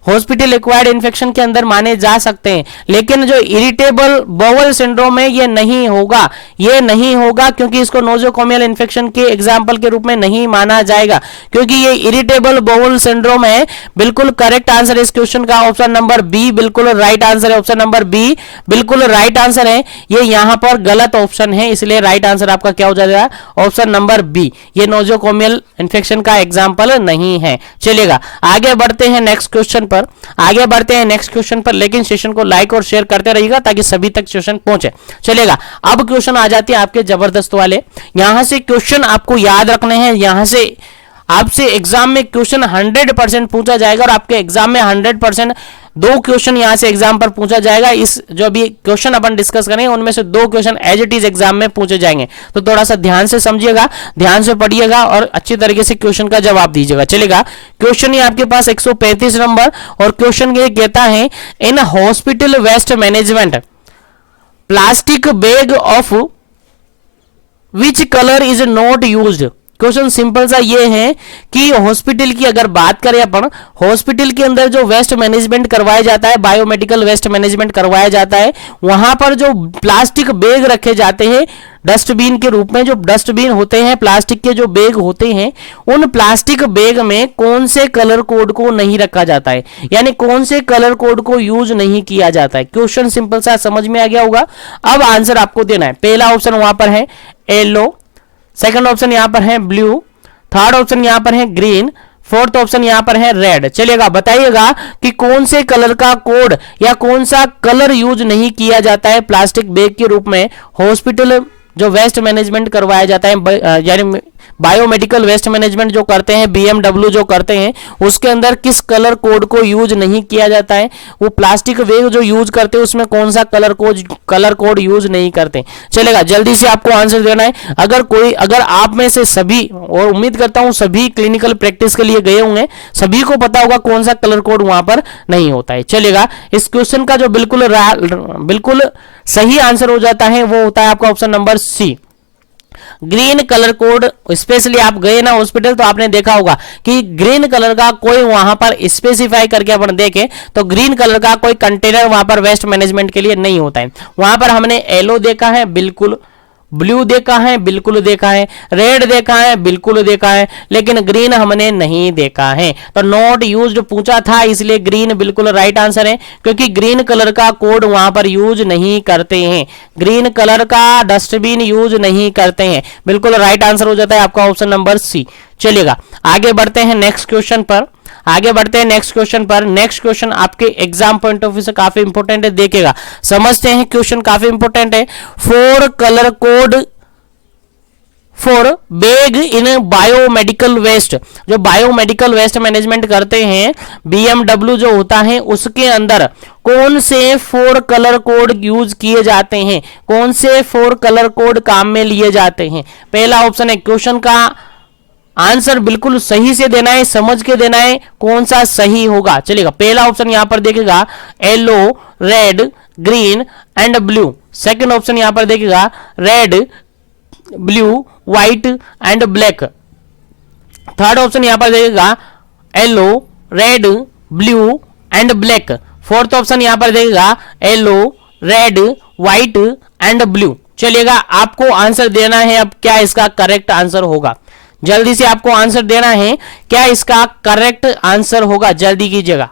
हॉस्पिटल एक्वायर्ड इन्फेक्शन के अंदर माने जा सकते हैं। लेकिन जो इरिटेबल बाउल सिंड्रोम है ये नहीं होगा, ये नहीं होगा, क्योंकि इसको नोजोकोमियल इन्फेक्शन के एग्जाम्पल के रूप में नहीं माना जाएगा, क्योंकि ये इरिटेबल बाउल सिंड्रोम है। बिल्कुल करेक्ट आंसर इस क्वेश्चन का ऑप्शन नंबर बी, बिल्कुल राइट आंसर है। ऑप्शन नंबर बी बिल्कुल राइट आंसर है। ये यहां पर गलत ऑप्शन है, इसलिए राइट आंसर आपका क्या हो जाएगा, ऑप्शन नंबर बी। ये नोजोकोमियल इन्फेक्शन का एग्जाम्पल नहीं है। चलिएगा, आगे बढ़ते हैं नेक्स्ट क्वेश्चन पर। आगे बढ़ते हैं नेक्स्ट क्वेश्चन पर, लेकिन सेशन को लाइक और शेयर करते रहिएगा ताकि सभी तक क्वेश्चन पहुंचे। चलेगा, अब क्वेश्चन आ जाते हैं आपके जबरदस्त वाले। यहां से क्वेश्चन आपको याद रखने हैं, यहां से आपसे एग्जाम में क्वेश्चन 100% पूछा जाएगा और आपके एग्जाम में 100% 2 क्वेश्चन यहां से एग्जाम पर पूछा जाएगा। इस जो अभी क्वेश्चन अपन डिस्कस करेंगे उनमें से 2 question as it is exam में पूछे जाएंगे, तो थोड़ा सा ध्यान से समझिएगा, ध्यान से पढ़िएगा और अच्छी तरीके से क्वेश्चन का जवाब दीजिएगा। चलेगा, क्वेश्चन ये आपके पास 135 नंबर, और क्वेश्चन ये कहता है in hospital waste management plastic bag of which colour is not used. Question simple सा ये है कि हॉस्पिटल की अगर बात करें अपन, हॉस्पिटल के अंदर जो वेस्ट मैनेजमेंट करवाया जाता है, बायोमेडिकल वेस्ट मैनेजमेंट करवाया जाता है, वहां पर जो प्लास्टिक बैग रखे जाते हैं डस्टबिन के रूप में, जो डस्टबिन होते हैं प्लास्टिक के जो बैग होते हैं, उन प्लास्टिक बैग में कौन से कलर कोड को नहीं रखा जाता है, यानी कौन से कलर कोड को यूज नहीं किया जाता है। क्वेश्चन सिंपल सा समझ में आ गया होगा। अब आंसर आपको देना है। पहला ऑप्शन वहां पर है येलो, सेकंड ऑप्शन यहां पर है ब्लू, थर्ड ऑप्शन यहां पर है ग्रीन, फोर्थ ऑप्शन यहां पर है रेड। चलिएगा बताइएगा कि कौन से कलर का कोड या कौन सा कलर यूज नहीं किया जाता है प्लास्टिक बैग के रूप में हॉस्पिटल जो वेस्ट मैनेजमेंट करवाया जाता है, यानी बायोमेडिकल वेस्ट मैनेजमेंट जो करते हैं, बीएमडब्ल्यू जो करते हैं, उसके अंदर किस कलर कोड को यूज नहीं किया जाता है। वो प्लास्टिक बैग जो यूज करते हैं उसमें कौन सा कलर कोड यूज नहीं करते। चलेगा, जल्दी से आपको आंसर देना है। अगर आप में से सभी, और उम्मीद करता हूं सभी क्लिनिकल प्रैक्टिस के लिए गए होंगे, सभी को पता होगा कौन सा कलर कोड वहां पर नहीं होता है। चलेगा, इस क्वेश्चन का जो बिल्कुल सही आंसर हो जाता है वो होता है आपका option number C, green colour code. Specially आप गए ना हॉस्पिटल तो आपने देखा होगा कि ग्रीन कलर का कोई वहां पर स्पेसिफाई करके अपन देखें तो ग्रीन कलर का कोई कंटेनर वहां पर वेस्ट मैनेजमेंट के लिए नहीं होता है। वहां पर हमने येलो देखा है, बिल्कुल ब्लू देखा है, बिल्कुल देखा है, रेड देखा है, बिल्कुल देखा है, लेकिन ग्रीन हमने नहीं देखा है। तो नॉट यूज्ड पूछा था, इसलिए ग्रीन बिल्कुल राइट आंसर है, क्योंकि ग्रीन कलर का कोड वहां पर यूज नहीं करते हैं, ग्रीन कलर का डस्टबिन यूज नहीं करते हैं। बिल्कुल राइट आंसर हो जाता है आपका ऑप्शन नंबर सी। चलिएगा आगे बढ़ते हैं नेक्स्ट क्वेश्चन पर। नेक्स्ट क्वेश्चन आपके एग्जाम पॉइंट ऑफ व्यू से काफी इंपॉर्टेंट है, देखिएगा समझते हैं। क्वेश्चन काफी इंपॉर्टेंट है। 4 colour code for bag in biomedical waste. जो बायोमेडिकल वेस्ट मैनेजमेंट करते हैं, बीएमडब्ल्यू जो होता है, उसके अंदर कौन से 4 कलर कोड यूज किए जाते हैं, कौन से 4 कलर कोड काम में लिए जाते हैं। पहला ऑप्शन है, क्वेश्चन का आंसर बिल्कुल सही से देना है, समझ के देना है कौन सा सही होगा। चलिएगा, पहला ऑप्शन यहां पर देखिएगा yellow, red, green and blue. Second option यहां पर देखिएगा red, blue, white and black. Third option यहां पर देखिएगा yellow, red, blue and black. Fourth option यहां पर देखिएगा yellow, red, white and blue. चलिएगा, आपको आंसर देना है अब क्या इसका करेक्ट आंसर होगा। जल्दी से आपको आंसर देना है, क्या इसका करेक्ट आंसर होगा, जल्दी कीजिएगा।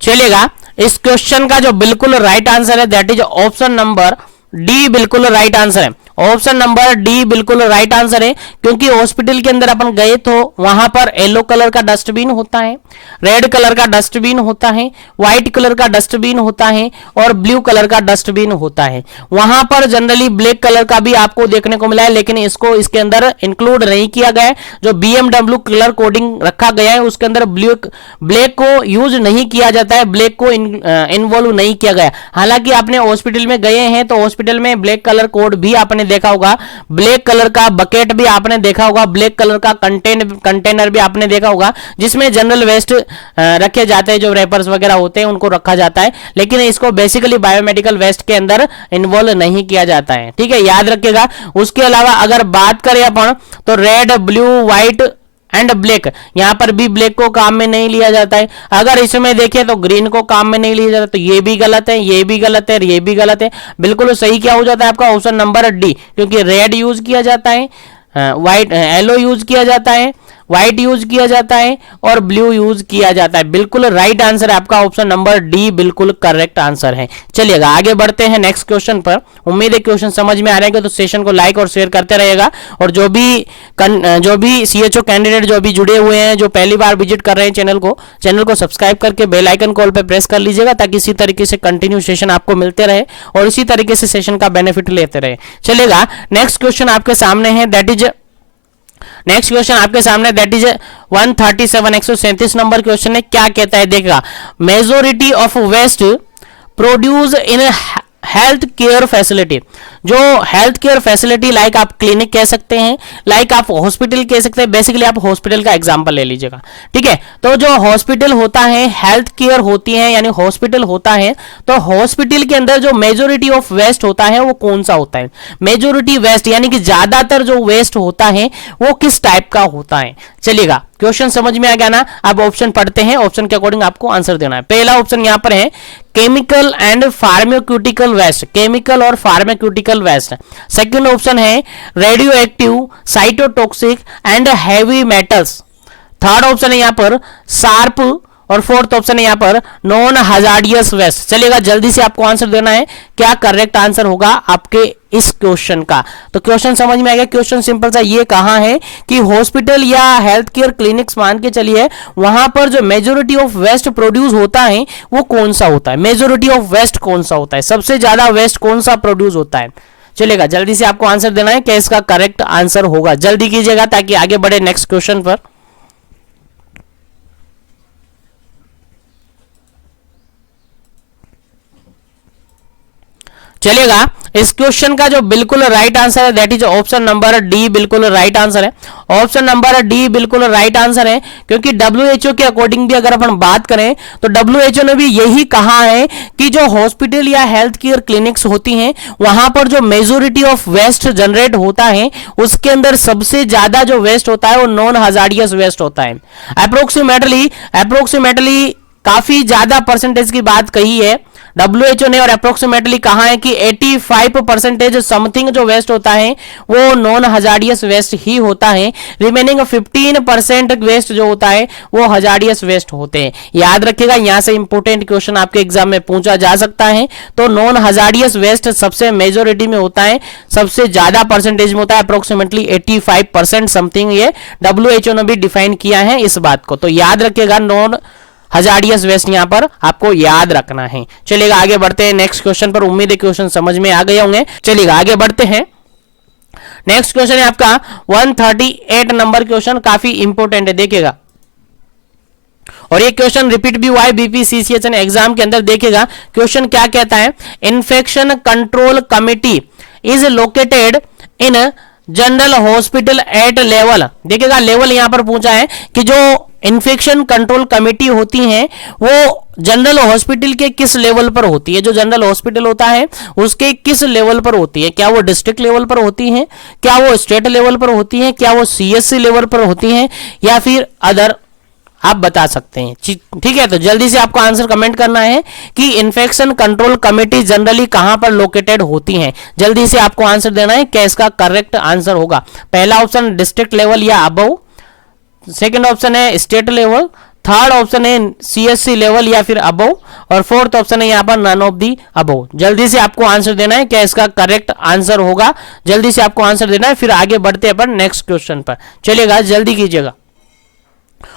चलिएगा, इस क्वेश्चन का जो बिल्कुल राइट आंसर है that is option number D, बिल्कुल राइट आंसर है। ऑप्शन नंबर डी बिल्कुल राइट आंसर है, क्योंकि हॉस्पिटल के अंदर अपन गए तो वहां पर येलो कलर का डस्टबिन होता है, रेड कलर का डस्टबिन होता है, व्हाइट कलर का डस्टबिन होता है और ब्लू कलर का डस्टबिन होता है। वहां पर जनरली ब्लैक कलर का भी आपको देखने को मिला है, लेकिन इसको इसके अंदर इंक्लूड नहीं किया गया है। जो बीएमडब्ल्यू कलर कोडिंग रखा गया है उसके अंदर ब्लैक को यूज नहीं किया जाता है, ब्लैक को इन्वॉल्व नहीं किया गया। हालांकि आपने हॉस्पिटल में गए हैं तो हॉस्पिटल में ब्लैक कलर कोड भी आपने देखा होगा, ब्लैक कलर का बकेट भी आपने देखा होगा, ब्लैक कलर का कंटेनर भी आपने देखा होगा, जिसमें जनरल वेस्ट रखे जाते हैं, जो रैपर्स वगैरह होते हैं उनको रखा जाता है, लेकिन इसको बेसिकली बायोमेडिकल वेस्ट के अंदर इन्वॉल्व नहीं किया जाता है। ठीक है, याद रखिएगा। उसके अलावा अगर बात करें अपन तो red, blue, white and black, यहां पर भी ब्लैक को काम में नहीं लिया जाता है। अगर इसमें देखें तो ग्रीन को काम में नहीं लिया जाता, तो ये भी गलत है, ये भी गलत है, ये भी गलत है। बिल्कुल सही क्या हो जाता है आपका ऑप्शन नंबर डी, क्योंकि रेड यूज किया जाता है, व्हाइट येलो यूज किया जाता है, व्हाइट यूज किया जाता है और ब्लू यूज किया जाता है। बिल्कुल राइट आंसर है आपका ऑप्शन नंबर डी, बिल्कुल करेक्ट आंसर है। चलिएगा आगे बढ़ते हैं नेक्स्ट क्वेश्चन पर। उम्मीद है क्वेश्चन समझ में आ रहेगा, तो सेशन को लाइक और शेयर करते रहेगा। और जो भी सीएचओ कैंडिडेट जो भी जुड़े हुए हैं, जो पहली बार विजिट कर रहे हैं चैनल को सब्सक्राइब करके बेल आइकन कॉल पे प्रेस कर लीजिएगा, ताकि इसी तरीके से कंटिन्यू सेशन आपको मिलते रहे और इसी तरीके से सेशन का बेनिफिट लेते रहे। चलेगा, नेक्स्ट क्वेश्चन आपके सामने है, दैट इज 137 137 नंबर क्वेश्चन है। क्या कहता है देखा, majority of waste produce in health care facility. जो हेल्थ केयर फैसिलिटी, लाइक आप क्लिनिक कह सकते हैं, लाइक आप हॉस्पिटल कह सकते हैं, बेसिकली आप हॉस्पिटल का एग्जांपल ले लीजिएगा। ठीक है, तो जो हॉस्पिटल होता है, हेल्थ केयर होती है, यानी हॉस्पिटल होता है, तो हॉस्पिटल के अंदर जो मेजोरिटी ऑफ वेस्ट होता है वो कौन सा होता है। मेजोरिटी वेस्ट यानी कि ज्यादातर जो वेस्ट होता है वो किस टाइप का होता है। चलिएगा, क्वेश्चन समझ में आ गया ना। अब ऑप्शन पढ़ते हैं, ऑप्शन के अकॉर्डिंग आपको आंसर देना है। पहला ऑप्शन यहां पर है chemical and pharmaceutical waste, chemical और फार्मास्यूटिकल वेस्ट। सेकंड ऑप्शन है radio active, cytotoxic and heavy metals. Third option है यहां पर शार्प और फोर्थ ऑप्शन है यहाँ पर नॉन हजार्डियस वेस्ट। चलिएगा, जल्दी से आपको आंसर देना है, क्या करेक्ट आंसर होगा आपके इस क्वेश्चन का। तो क्वेश्चन समझ में आ गया। क्वेश्चन सिंपल सा ये कहा है कि हॉस्पिटल या हेल्थ केयर क्लिनिक्स मान के चलिए, वहां पर जो मेजोरिटी ऑफ वेस्ट प्रोड्यूस होता है वो कौन सा होता है, मेजोरिटी ऑफ वेस्ट कौन सा होता है, सबसे ज्यादा वेस्ट कौन सा प्रोड्यूस होता है। चलेगा, जल्दी से आपको आंसर देना है, क्या इसका करेक्ट आंसर होगा, जल्दी कीजिएगा ताकि आगे बढ़े नेक्स्ट क्वेश्चन पर। चलिएगा, इस क्वेश्चन का जो बिल्कुल राइट आंसर है that is option number D, बिल्कुल राइट आंसर है। ऑप्शन नंबर डी बिल्कुल राइट आंसर है, क्योंकि डब्ल्यूएचओ के अकॉर्डिंग भी अगर अपन बात करें तो डब्ल्यूएचओ ने भी यही कहा है कि जो हॉस्पिटल या हेल्थ केयर क्लिनिक्स होती हैं वहां पर जो मेजोरिटी ऑफ वेस्ट जनरेट होता है उसके अंदर सबसे ज्यादा जो वेस्ट होता है वो नॉन हजार्डियस वेस्ट होता है। अप्रोक्सीमेटली काफी ज्यादा परसेंटेज की बात कही है डब्ल्यूएचओ ने, और अप्रोक्सीमेटली कहा है कि 85% समथिंग जो वेस्ट होता है वो नॉन हजार्डियस वेस्ट ही होता है। रिमेनिंग 15% वेस्ट जो होता है वो हजार्डियस वेस्ट होते हैं। याद रखिएगा, यहां से इंपोर्टेंट क्वेश्चन आपके एग्जाम में पूछा जा सकता है। तो नॉन हजार्डियस वेस्ट सबसे मेजोरिटी में होता है, सबसे ज्यादा परसेंटेज में होता है, अप्रोक्सीमेटली 85% समथिंग। ये डब्ल्यूएचओ ने भी डिफाइन किया है इस बात को, तो याद रखिएगा नॉन हजार्डियस वेस्ट यहां पर आपको याद रखना है। चलिएगा, आगे बढ़ते हैं नेक्स्ट क्वेश्चन पर। उम्मीद है क्वेश्चन समझ में आ गए होंगे। चलिएगा, आगे बढ़ते हैं। नेक्स्ट क्वेश्चन है आपका 138 नंबर क्वेश्चन, काफी इंपोर्टेंट है, देखिएगा। और ये क्वेश्चन रिपीट भी हुआ है बीपीसीसीएचएन एग्जाम के अंदर। देखिएगा क्वेश्चन क्या कहता है, infection control committee is located in general hospital at level. देखिएगा, लेवल यहां पर पूछा है कि जो इन्फेक्शन कंट्रोल कमेटी होती है वो जनरल हॉस्पिटल के किस लेवल पर होती है। जो जनरल हॉस्पिटल होता है उसके किस लेवल पर होती है, क्या वो डिस्ट्रिक्ट लेवल पर होती है, क्या वो स्टेट लेवल पर होती है, क्या वो सीएससी लेवल पर होती है, या फिर अदर, आप बता सकते हैं। ठीक है, तो जल्दी से आपको आंसर कमेंट करना है कि इन्फेक्शन कंट्रोल कमेटी जनरली कहां पर लोकेटेड होती हैं। जल्दी से आपको आंसर देना है, क्या इसका करेक्ट आंसर होगा। पहला ऑप्शन डिस्ट्रिक्ट लेवल या अबव, सेकंड ऑप्शन है स्टेट लेवल, थर्ड ऑप्शन है सीएससी लेवल या फिर अबव, और फोर्थ ऑप्शन है यहां पर नन ऑफ दी अबव। जल्दी से आपको आंसर देना है, क्या इसका करेक्ट आंसर होगा, जल्दी से आपको आंसर देना है, फिर आगे बढ़ते हैं अपन नेक्स्ट क्वेश्चन पर। चलिएगा, जल्दी कीजिएगा।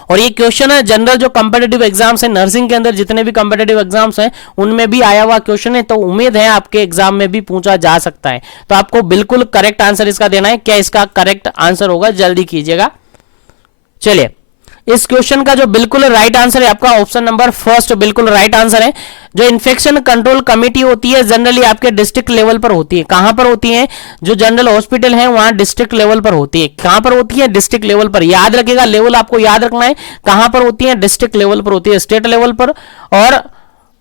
और ये क्वेश्चन है जनरल जो कंपेटिटिव एग्जाम्स है, नर्सिंग के अंदर जितने भी कंपेटिटिव एग्जाम्स हैं उनमें भी आया हुआ क्वेश्चन है, तो उम्मीद है आपके एग्जाम में भी पूछा जा सकता है। तो आपको बिल्कुल करेक्ट आंसर इसका देना है, क्या इसका करेक्ट आंसर होगा, जल्दी कीजिएगा। चलिए, इस क्वेश्चन का जो बिल्कुल राइट आंसर है आपका ऑप्शन नंबर फर्स्ट, बिल्कुल राइट आंसर है। जो इन्फेक्शन कंट्रोल कमेटी होती है जनरली आपके डिस्ट्रिक्ट लेवल पर होती है। कहां पर होती है, जो जनरल हॉस्पिटल है वहां डिस्ट्रिक्ट लेवल पर होती है। कहां पर होती है, डिस्ट्रिक्ट लेवल पर। याद रखिएगा, लेवल आपको याद रखना है, कहां पर होती है, डिस्ट्रिक्ट लेवल पर होती है, स्टेट लेवल पर, और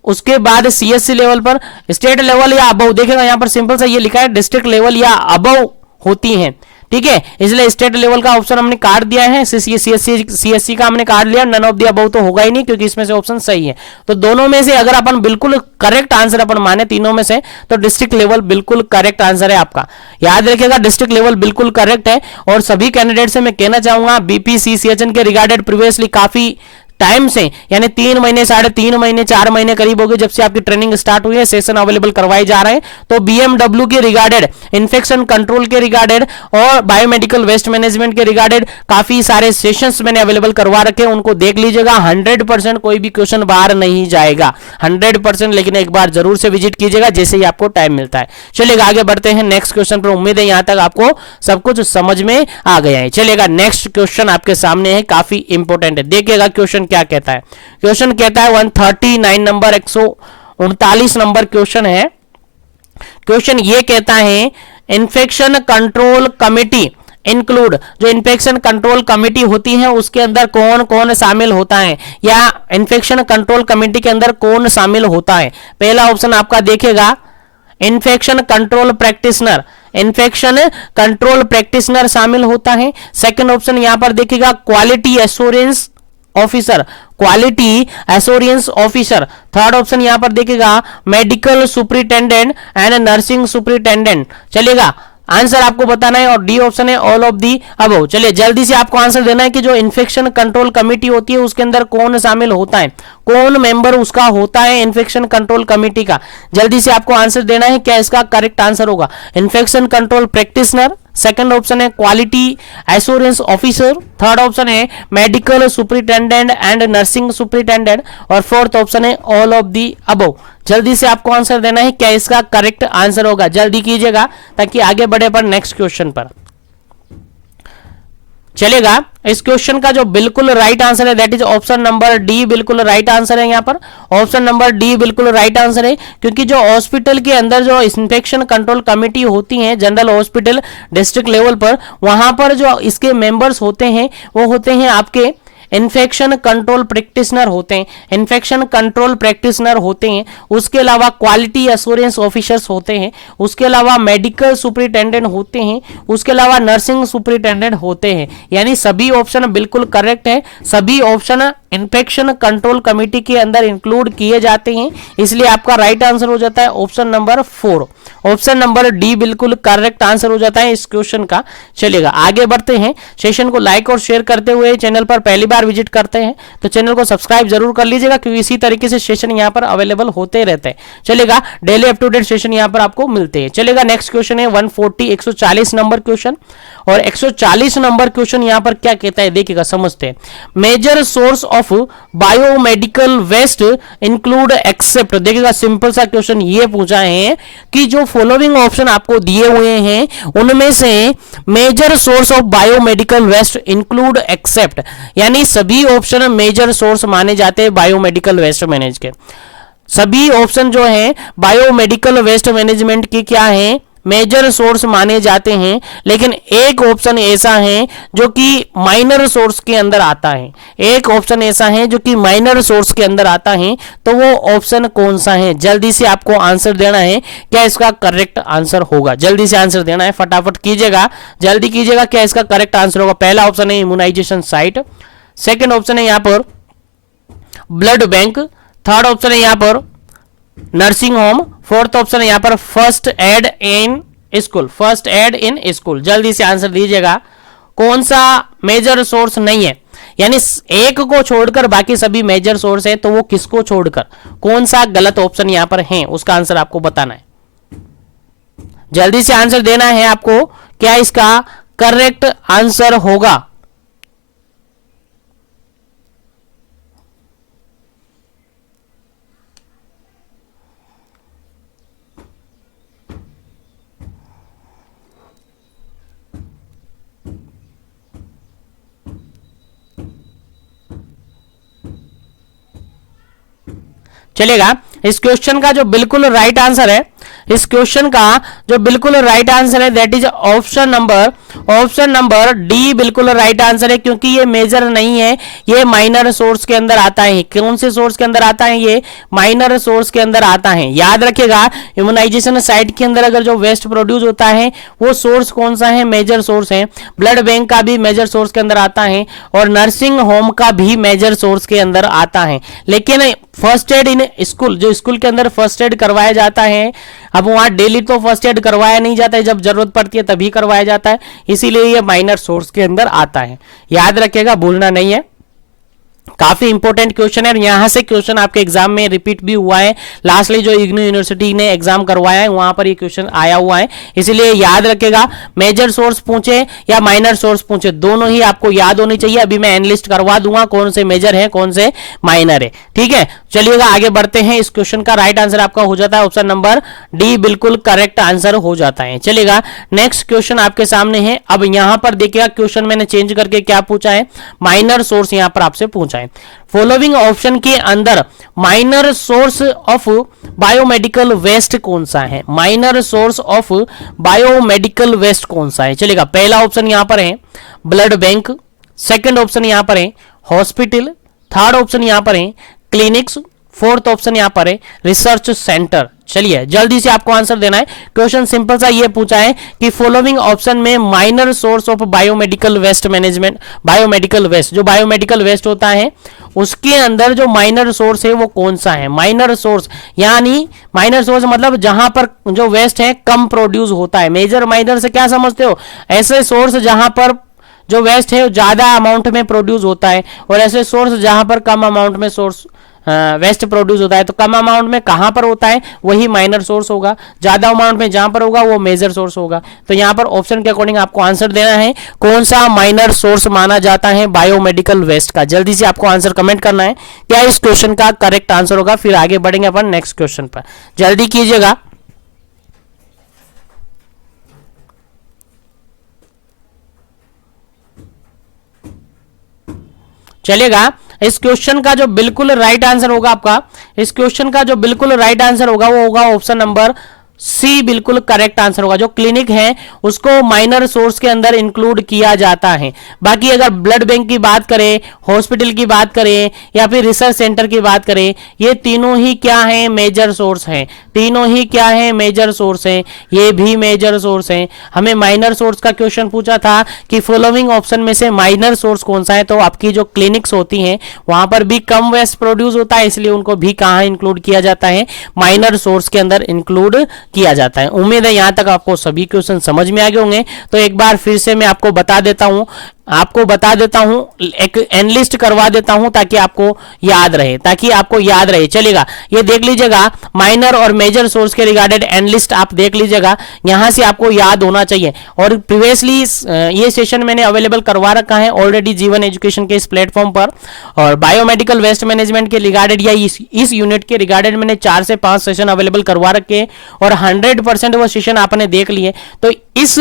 उसके बाद सीएससी लेवल पर, स्टेट लेवल या अबव। देखिएगा यहां पर सिंपल सा ये लिखा है डिस्ट्रिक्ट लेवल या अबव होती है, ठीक है, इसलिए स्टेट लेवल का ऑप्शन हमने काट दिया है, सीएससी का हमने काट लिया, नन ऑफ द अबव तो होगा ही नहीं क्योंकि इसमें से ऑप्शन सही है। तो दोनों में से अगर अपन बिल्कुल करेक्ट आंसर अपन माने तीनों में से, तो डिस्ट्रिक्ट लेवल बिल्कुल करेक्ट आंसर है आपका। याद रखिएगा, डिस्ट्रिक्ट लेवल बिल्कुल करेक्ट है। और सभी कैंडिडेट से मैं कहना चाहूंगा बीपीसीसीएचएन के रिगार्डेड प्रीवियसली काफी टाइम से, यानी 3 महीने, 3.5 महीने, 4 महीने करीब हो गए जब से आपकी ट्रेनिंग स्टार्ट हुई है, सेशन अवेलेबल करवाए जा रहे हैं। तो बीएमडब्ल्यू के रिगार्डेड, इन्फेक्शन कंट्रोल के रिगार्डेड और बायोमेडिकल वेस्ट मैनेजमेंट के रिगार्डेड काफी सारे सेशंस मैंने अवेलेबल करवा रखे हैं, उनको देख लीजिएगा। 100% कोई भी क्वेश्चन बाहर नहीं जाएगा, 100%, लेकिन एक बार जरूर से विजिट कीजिएगा जैसे ही आपको टाइम मिलता है। चलिएगा, आगे बढ़ते हैं नेक्स्ट क्वेश्चन पर। उम्मीद है यहां तक आपको सब कुछ समझ में आ गया है। चलिएगा, नेक्स्ट क्वेश्चन आपके सामने है, काफी इंपॉर्टेंट है। देखिएगा क्वेश्चन क्या कहता है। क्वेश्चन कहता है 139 नंबर, 139 नंबर क्वेश्चन है। क्वेश्चन ये कहता है इन्फेक्शन कंट्रोल कमेटी इंक्लूड, जो इन्फेक्शन कंट्रोल कमेटी होती है उसके अंदर कौन कौन शामिल होता है, या इन्फेक्शन कंट्रोल कमेटी के अंदर कौन शामिल होता है। पहला ऑप्शन आपका देखेगा infection control practitioner, infection control practitioner शामिल होता है। सेकंड ऑप्शन यहां पर देखिएगा quality assurance officer, quality assurance officer. Third option यहां पर देखिएगा medical superintendent and nursing superintendent. चलेगा, आंसर आपको बताना है, और डी ऑप्शन है ऑल ऑफ दी अबव। चलिए जल्दी से आपको आंसर देना है कि जो इन्फेक्शन कंट्रोल कमेटी होती है उसके अंदर कौन शामिल होता है, कौन मेंबर उसका होता है इन्फेक्शन कंट्रोल कमेटी का। जल्दी से आपको आंसर देना है, क्या इसका करेक्ट आंसर होगा infection control practitioner, second option है quality assurance officer, third option है medical superintendent and nursing superintendent, और फोर्थ ऑप्शन है ऑल ऑफ दी अबव। जल्दी से आपको आंसर देना है, क्या इसका करेक्ट आंसर होगा, जल्दी कीजिएगा ताकि आगे बढ़े पर नेक्स्ट क्वेश्चन पर। चलेगा, इस क्वेश्चन का जो बिल्कुल राइट आंसर है that is option number D, बिल्कुल राइट आंसर है। यहाँ पर ऑप्शन नंबर डी बिल्कुल राइट आंसर है, क्योंकि जो हॉस्पिटल के अंदर जो इन्फेक्शन कंट्रोल कमेटी होती है जनरल हॉस्पिटल डिस्ट्रिक्ट लेवल पर, वहां पर जो इसके मेंबर्स होते हैं वो होते हैं आपके इन्फेक्शन कंट्रोल प्रैक्टिशनर होते हैं, इन्फेक्शन कंट्रोल प्रैक्टिशनर होते हैं। उसके अलावा क्वालिटी एश्योरेंस ऑफिसर्स होते हैं, उसके अलावा मेडिकल सुपरिटेंडेंट होते हैं, उसके अलावा नर्सिंग सुपरिटेंडेंट होते हैं। यानी सभी ऑप्शन बिल्कुल करेक्ट है, सभी ऑप्शन इन्फेक्शन कंट्रोल कमेटी के अंदर इंक्लूड किए जाते हैं, इसलिए आपका राइट आंसर हो जाता है option number 4। Option number D बिल्कुल करेक्ट आंसर हो जाता है इस क्वेश्चन का। चलिएगा आगे बढ़ते हैं, सेशन को लाइक और शेयर करते हुए चैनल पर पहली बार विजिट करते हैं तो चैनल को सब्सक्राइब जरूर कर लीजिएगा, क्योंकि इसी तरीके से सेशन यहां पर अवेलेबल होते रहते हैं। चलेगा, daily up to date session यहां पर आपको मिलते हैं। चलेगा, नेक्स्ट क्वेश्चन है 140 नंबर क्वेश्चन, और 140 नंबर क्वेश्चन यहां पर क्या कहता है देखिएगा, समझते हैं। Major source of biomedical waste include except, देखिएगा सिंपल सा क्वेश्चन ये पूछा है कि जो फॉलोइंग ऑप्शन आपको दिए हुए हैं उनमें से major source of biomedical waste include except, यानी सभी ऑप्शन मेजर सोर्स माने जाते हैं बायोमेडिकल वेस्ट मैनेज के। सभी ऑप्शन जो है बायोमेडिकल वेस्ट मैनेजमेंट के क्या है, मेजर सोर्स माने जाते हैं, लेकिन एक ऑप्शन ऐसा है जो कि माइनर सोर्स के अंदर आता है, एक ऑप्शन ऐसा है जो कि माइनर सोर्स के अंदर आता है, तो वो ऑप्शन कौन सा है, जल्दी से आपको आंसर देना है, क्या इसका करेक्ट आंसर होगा, जल्दी से आंसर देना है, फटाफट कीजिएगा, जल्दी कीजिएगा, क्या इसका करेक्ट आंसर होगा। पहला ऑप्शन है इम्यूनाइजेशन साइट, सेकेंड ऑप्शन है यहां पर ब्लड बैंक, थर्ड ऑप्शन है यहां पर नर्सिंग होम, फोर्थ ऑप्शन है यहां पर first aid in school, first aid in school. जल्दी से आंसर दीजिएगा, कौन सा मेजर सोर्स नहीं है, यानी एक को छोड़कर बाकी सभी मेजर सोर्स है, तो वो किसको छोड़कर कौन सा गलत ऑप्शन यहां पर है, उसका आंसर आपको बताना है। जल्दी से आंसर देना है आपको, क्या इसका करेक्ट आंसर होगा। चलेगा, इस क्वेश्चन का जो बिल्कुल राइट आंसर है, इस क्वेश्चन का जो बिल्कुल राइट आंसर है that is option number D बिल्कुल राइट आंसर है, क्योंकि ये मेजर नहीं है, ये माइनर सोर्स के अंदर आता है। कौन से सोर्स के अंदर आता है, ये माइनर सोर्स के अंदर आता है। याद रखिएगा, इम्यूनाइजेशन साइट के अंदर अगर जो वेस्ट प्रोड्यूस होता है वो सोर्स कौन सा है, मेजर सोर्स है। ब्लड बैंक का भी मेजर सोर्स के अंदर आता है, और नर्सिंग होम का भी मेजर सोर्स के अंदर आता है। लेकिन फर्स्ट एड इन स्कूल, जो स्कूल के अंदर फर्स्ट एड करवाया जाता है, अब वहां डेली तो फर्स्ट एड करवाया नहीं जाता है, जब जरूरत पड़ती है तभी करवाया जाता है, इसीलिए ये माइनर सोर्स के अंदर आता है। याद रखिएगा, भूलना नहीं है, काफी इंपॉर्टेंट क्वेश्चन है, और यहां से क्वेश्चन आपके एग्जाम में रिपीट भी हुआ है। लास्टली जो इग्नू यूनिवर्सिटी ने एग्जाम करवाया है वहां पर ये क्वेश्चन आया हुआ है, इसलिए याद रखेगा, मेजर सोर्स पूछे या माइनर सोर्स पूछे दोनों ही आपको याद होनी चाहिए। अभी मैं एनालिस्ट करवा दूंगा कौन से मेजर है कौन से माइनर है, ठीक है। चलिएगा आगे बढ़ते हैं, इस क्वेश्चन का राइट आंसर आपका हो जाता है ऑप्शन नंबर डी, बिल्कुल करेक्ट आंसर हो जाता है। चलिएगा नेक्स्ट क्वेश्चन आपके सामने है। अब यहां पर देखिएगा क्वेश्चन मैंने चेंज करके क्या पूछा है, माइनर सोर्स यहां पर आपसे पूछा है। फॉलोइंग ऑप्शन के अंदर minor source of biomedical waste कौन सा है, minor source of biomedical waste कौन सा है। चलेगा, पहला ऑप्शन यहां पर है ब्लड बैंक, सेकंड ऑप्शन यहां पर है हॉस्पिटल, थर्ड ऑप्शन यहां पर है क्लिनिक्स, फोर्थ ऑप्शन यहां पर है रिसर्च सेंटर। चलिए जल्दी से आपको आंसर देना है। क्वेश्चन सिंपल सा ये पूछा है कि फॉलोइंग ऑप्शन में minor source of biomedical waste management, biomedical waste, जो बायोमेडिकल वेस्ट होता है उसके अंदर जो माइनर सोर्स है वो कौन सा है। माइनर सोर्स यानी माइनर सोर्स मतलब जहां पर जो वेस्ट है कम प्रोड्यूस होता है। मेजर माइनर से क्या समझते हो, ऐसे सोर्स जहां पर जो वेस्ट है ज्यादा अमाउंट में प्रोड्यूस होता है, और ऐसे सोर्स जहां पर कम अमाउंट में सोर्स वेस्ट प्रोड्यूस होता है। तो कम अमाउंट में कहां पर होता है वही माइनर सोर्स होगा, ज्यादा अमाउंट में जहां पर होगा वो मेजर सोर्स होगा। तो यहां पर ऑप्शन के अकॉर्डिंग आपको आंसर देना है कौन सा माइनर सोर्स माना जाता है बायोमेडिकल वेस्ट का। जल्दी से आपको आंसर कमेंट करना है क्या इस क्वेश्चन का करेक्ट आंसर होगा, फिर आगे बढ़ेंगे अपन नेक्स्ट क्वेश्चन पर। जल्दी कीजिएगा। चलिएगा, इस क्वेश्चन का जो बिल्कुल राइट आंसर होगा आपका, इस क्वेश्चन का जो बिल्कुल राइट आंसर होगा वो होगा ऑप्शन नंबर सी, बिल्कुल करेक्ट आंसर होगा। जो क्लिनिक है उसको माइनर सोर्स के अंदर इंक्लूड किया जाता है। बाकी अगर ब्लड बैंक की बात करें, हॉस्पिटल की बात करें या फिर रिसर्च सेंटर की बात करें, ये तीनों ही क्या है, मेजर सोर्स हैं। तीनों ही क्या है, मेजर सोर्स हैं। ये भी मेजर सोर्स हैं। हमें माइनर सोर्स का क्वेश्चन पूछा था कि फॉलोइंग ऑप्शन में से माइनर सोर्स कौन सा है, तो आपकी जो क्लिनिक्स होती हैं वहां पर भी कम वेस्ट प्रोड्यूस होता है, इसलिए उनको भी कहां इंक्लूड किया जाता है, माइनर सोर्स के अंदर इंक्लूड किया जाता है। उम्मीद है यहां तक आपको सभी क्वेश्चन समझ में आ गए होंगे। तो एक बार फिर से मैं आपको बता देता हूं, एक एनलिस्ट करवा देता हूं ताकि आपको याद रहे, चलेगा। ये देख लीजिएगा, माइनर और मेजर सोर्स के रिगार्डेड एनलिस्ट आप देख लीजिएगा, यहां से आपको याद होना चाहिए। और प्रीवियसली ये सेशन मैंने अवेलेबल करवा रखा है ऑलरेडी जीवन एजुकेशन के इस प्लेटफॉर्म पर, और बायोमेडिकल वेस्ट मैनेजमेंट के रिगार्डेड या इस यूनिट के रिगार्डेड मैंने 4 से 5 सेशन अवेलेबल करवा रखे, और 100% वो सेशन आपने देख लिए। तो इस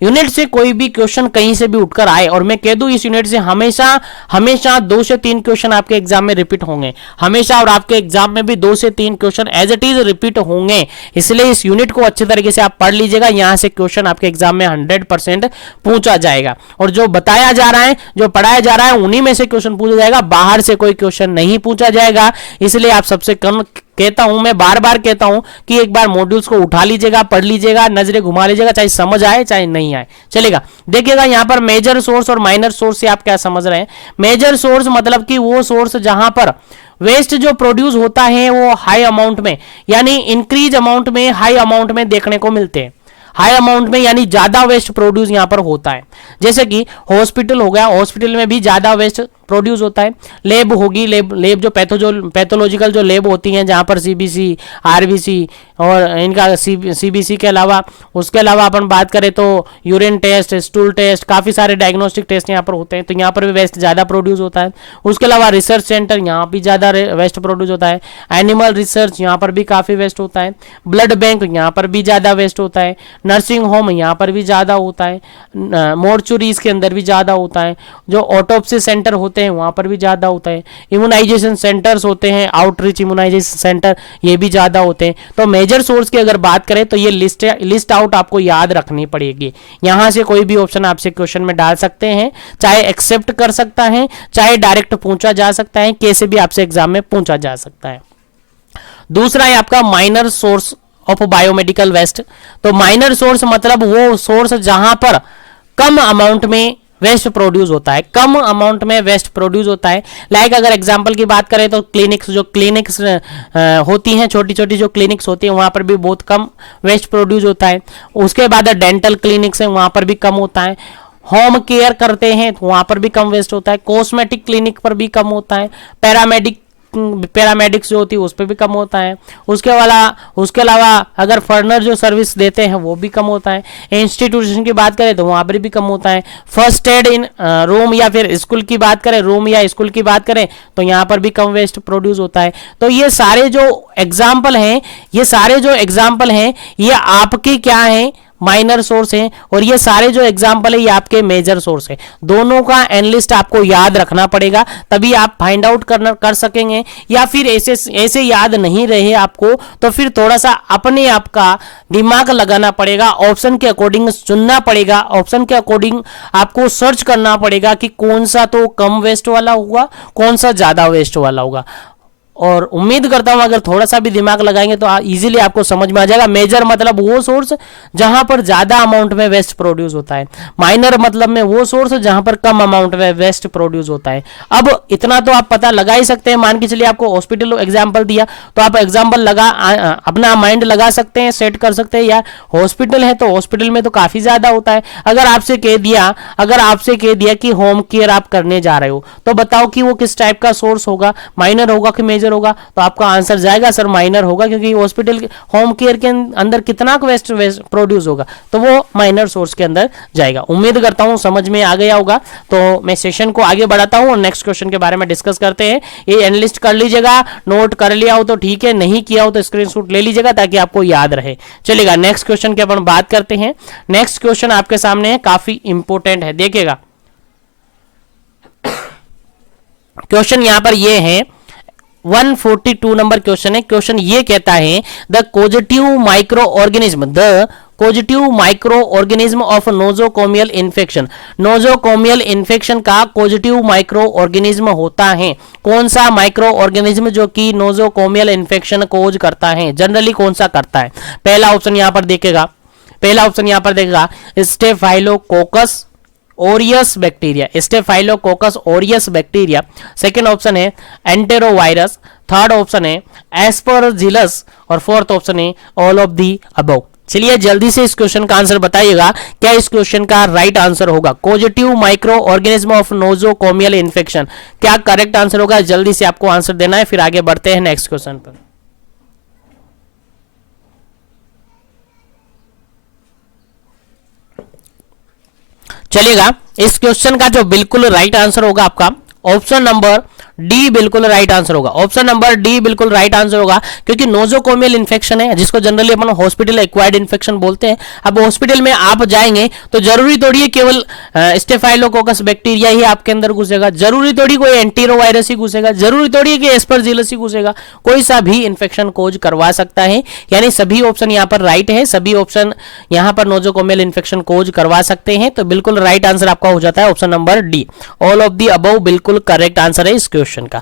यूनिट से कोई भी क्वेश्चन कहीं से भी उठकर आए, और मैं कह दूं इस यूनिट से हमेशा 2 से 3 क्वेश्चन आपके एग्जाम में रिपीट होंगे हमेशा, और आपके एग्जाम में भी 2 से 3 question as it is repeat होंगे। इसलिए इस यूनिट को अच्छे तरीके से आप पढ़ लीजिएगा, यहां से क्वेश्चन आपके एग्जाम में 100% पूछा जाएगा। और जो बताया जा रहा है, जो पढ़ाया जा रहा है, उन्हीं में से क्वेश्चन पूछा जाएगा, बाहर से कोई क्वेश्चन नहीं पूछा जाएगा। इसलिए आप सबसे कम कहता हूं, मैं बार बार कहता हूं कि एक बार मॉड्यूल्स को उठा लीजिएगा, पढ़ लीजिएगा, नजरें घुमा लीजिएगा, चाहे समझ आए चाहे नहीं आए, चलेगा। देखिएगा यहां पर मेजर सोर्स और माइनर सोर्स से आप क्या समझ रहे हैं। मेजर सोर्स मतलब कि वो सोर्स जहां पर वेस्ट जो प्रोड्यूस होता है वो हाई अमाउंट में, यानी इंक्रीज अमाउंट में, हाई अमाउंट में देखने को मिलते हैं। हाई अमाउंट में यानी ज्यादा वेस्ट प्रोड्यूस यहां पर होता है। जैसे कि हॉस्पिटल हो गया, हॉस्पिटल में भी ज्यादा वेस्ट प्रोड्यूस होता है। लेब होगी, लेब जो पैथोलॉजिकल जो लेब होती हैं, जहां पर सीबीसी, आरबीसी और इनका सीबीसी के अलावा, उसके अलावा अपन बात करें तो यूरिन टेस्ट, स्टूल टेस्ट, काफी सारे डायग्नोस्टिक टेस्ट यहाँ पर होते हैं, तो यहाँ पर भी वेस्ट ज्यादा प्रोड्यूस होता है। उसके अलावा रिसर्च सेंटर, यहाँ भी ज्यादा वेस्ट प्रोड्यूस होता है। एनिमल रिसर्च, यहाँ पर भी काफी वेस्ट होता है। ब्लड बैंक, यहाँ पर भी ज्यादा वेस्ट होता है। नर्सिंग होम, यहाँ पर भी ज्यादा होता है। मोर्चुरीज के अंदर भी ज्यादा होता है। जो ऑटोप्सी सेंटर होते हैं वहां पर भी ज्यादा होता है। इम्यूनाइजेशन सेंटर्स होते हैं, आउटरीच इम्यूनाइजेशन सेंटर, ये भी ज्यादा होते हैं। तो मेजर सोर्स की अगर बात करें तो ये लिस्ट आउट आपको याद रखनी पड़ेगी। यहां से कोई भी ऑप्शन आपसे क्वेश्चन में डाल सकते हैं, चाहे एक्सेप्ट कर सकता है, चाहे डायरेक्ट पूछा जा सकता है, कैसे भी आपसे एग्जाम में पूछा जा सकता है। दूसरा है आपका minor source of biomedical waste. तो माइनर सोर्स मतलब वो सोर्स जहां पर कम अमाउंट में वेस्ट प्रोड्यूस होता है, कम अमाउंट में वेस्ट प्रोड्यूस होता है। लाइक अगर एग्जांपल की बात करें तो क्लिनिक्स होती हैं, छोटी छोटी जो क्लिनिक्स होती हैं वहां पर भी बहुत कम वेस्ट प्रोड्यूस होता है। उसके बाद डेंटल क्लिनिक्स हैं, वहां पर भी कम होता है। होम केयर करते हैं तो वहां पर भी कम वेस्ट होता है। कॉस्मेटिक क्लिनिक पर भी कम होता है। पैरामेडिक्स जो होती है उस पर भी कम होता है। उसके अलावा अगर फर्नर जो सर्विस देते हैं वो भी कम होता है। इंस्टीट्यूशन की बात करें तो वहां पर भी कम होता है। फर्स्ट एड इन रूम या फिर स्कूल की बात करें, रूम या स्कूल की बात करें तो यहाँ पर भी कम वेस्ट प्रोड्यूस होता है। तो ये सारे जो एग्जाम्पल हैं ये आपके क्या हैं, माइनर सोर्स हैं, और ये सारे जो एग्जाम्पल है ये आपके मेजर सोर्स हैं। दोनों का एनलिस्ट आपको याद रखना पड़ेगा, तभी आप फाइंड आउट कर सकेंगे। या फिर ऐसे याद नहीं रहे आपको तो फिर थोड़ा सा अपने आप का दिमाग लगाना पड़ेगा, ऑप्शन के अकॉर्डिंग चुनना पड़ेगा, ऑप्शन के अकॉर्डिंग आपको सर्च करना पड़ेगा कि कौन सा तो कम वेस्ट वाला होगा, कौन सा ज्यादा वेस्ट वाला होगा। और उम्मीद करता हूं अगर थोड़ा सा भी दिमाग लगाएंगे तो इजीली आपको समझ में आ जाएगा। मेजर मतलब वो सोर्स जहां पर ज्यादा अमाउंट में वेस्ट प्रोड्यूस होता है, माइनर मतलब में वो सोर्स जहां पर कम अमाउंट में वेस्ट प्रोड्यूस होता है। अब इतना तो आप पता लगा ही सकते हैं। मान के चलिए आपको हॉस्पिटल एग्जाम्पल दिया तो आप एग्जाम्पल लगा अपना माइंड लगा सकते हैं, सेट कर सकते हैं यार हॉस्पिटल है तो हॉस्पिटल में तो काफी ज्यादा होता है। अगर आपसे कह दिया कि होम केयर आप करने जा रहे हो तो बताओ कि वो किस टाइप का सोर्स होगा, माइनर होगा कि मेजर होगा? तो आपका आंसर जाएगा सर माइनर होगा, क्योंकि हॉस्पिटल होम केयर के अंदर कितना वेस्ट प्रोड्यूस होगा तो वो माइनर सोर्स के अंदर जाएगा। उम्मीद करता हूं समझ में आ गया होगा। तो मैं सेशन को आगे बढ़ाता हूं और नेक्स्ट क्वेश्चन के बारे में डिस्कस करते हैं। ये एनालिस्ट कर लीजिएगा, नोट कर लिया हो तो ठीक है, नहीं किया हो तो स्क्रीनशॉट ले लीजिएगा ताकि आपको याद रहे। चलेगा नेक्स्ट क्वेश्चन की अपन बात करते हैं। नेक्स्ट क्वेश्चन आपके सामने है, काफी इंपोर्टेंट है, देखिएगा। क्वेश्चन यहां पर ये है 142 नंबर क्वेश्चन है। क्वेश्चन ये कहता है the positive micro organism of nosocomial infection. Nosocomial infection का पॉजिटिव माइक्रो ऑर्गेनिज्म होता है। कौन सा माइक्रो ऑर्गेनिज्म जो कि नोजोकोमियल इन्फेक्शन कोज करता है? जनरली कौन सा करता है? पहला ऑप्शन यहां पर देखेगा, staphylococcus Orius bacteria, staphylococcus Orius bacteria. Second option है एंटेरोवायरस, थर्ड ऑप्शन है एस्परजिलस और फोर्थ ऑप्शन है ऑल ऑफ दी अबव। चलिए जल्दी से इस क्वेश्चन का आंसर बताइएगा, क्या इस क्वेश्चन का राइट आंसर होगा? Positive micro organism of nosocomial infection, क्या करेक्ट आंसर होगा? जल्दी से आपको आंसर देना है, फिर आगे बढ़ते हैं नेक्स्ट क्वेश्चन पर। चलिएगा इस क्वेश्चन का जो बिल्कुल राइट आंसर होगा आपका ऑप्शन नंबर डी बिल्कुल राइट आंसर होगा। ऑप्शन नंबर डी बिल्कुल राइट आंसर होगा, क्योंकि नोजोकोमियल इन्फेक्शन है जिसको जनरली अपन हॉस्पिटल एक्वायर्ड इन्फेक्शन बोलते हैं। अब हॉस्पिटल में आप जाएंगे तो जरूरी थोड़ी है केवल स्टेफाइलोकोकस बैक्टीरिया ही आपके अंदर घुसेगा, जरूरी थोड़ी कोई एंटीरोवायरस ही घुसेगा, जरूरी थोड़ी है कि एस्परजिलस ही घुसेगा, कोई सा भी इन्फेक्शन कोज करवा सकता है। यानी सभी ऑप्शन यहाँ पर राइट है, सभी ऑप्शन यहाँ पर नोजोकोमियल इन्फेक्शन कोज करवा सकते हैं। तो बिल्कुल राइट आंसर आपका हो जाता है option number D, all of the above बिल्कुल करेक्ट आंसर है इस क्वेश्चन का।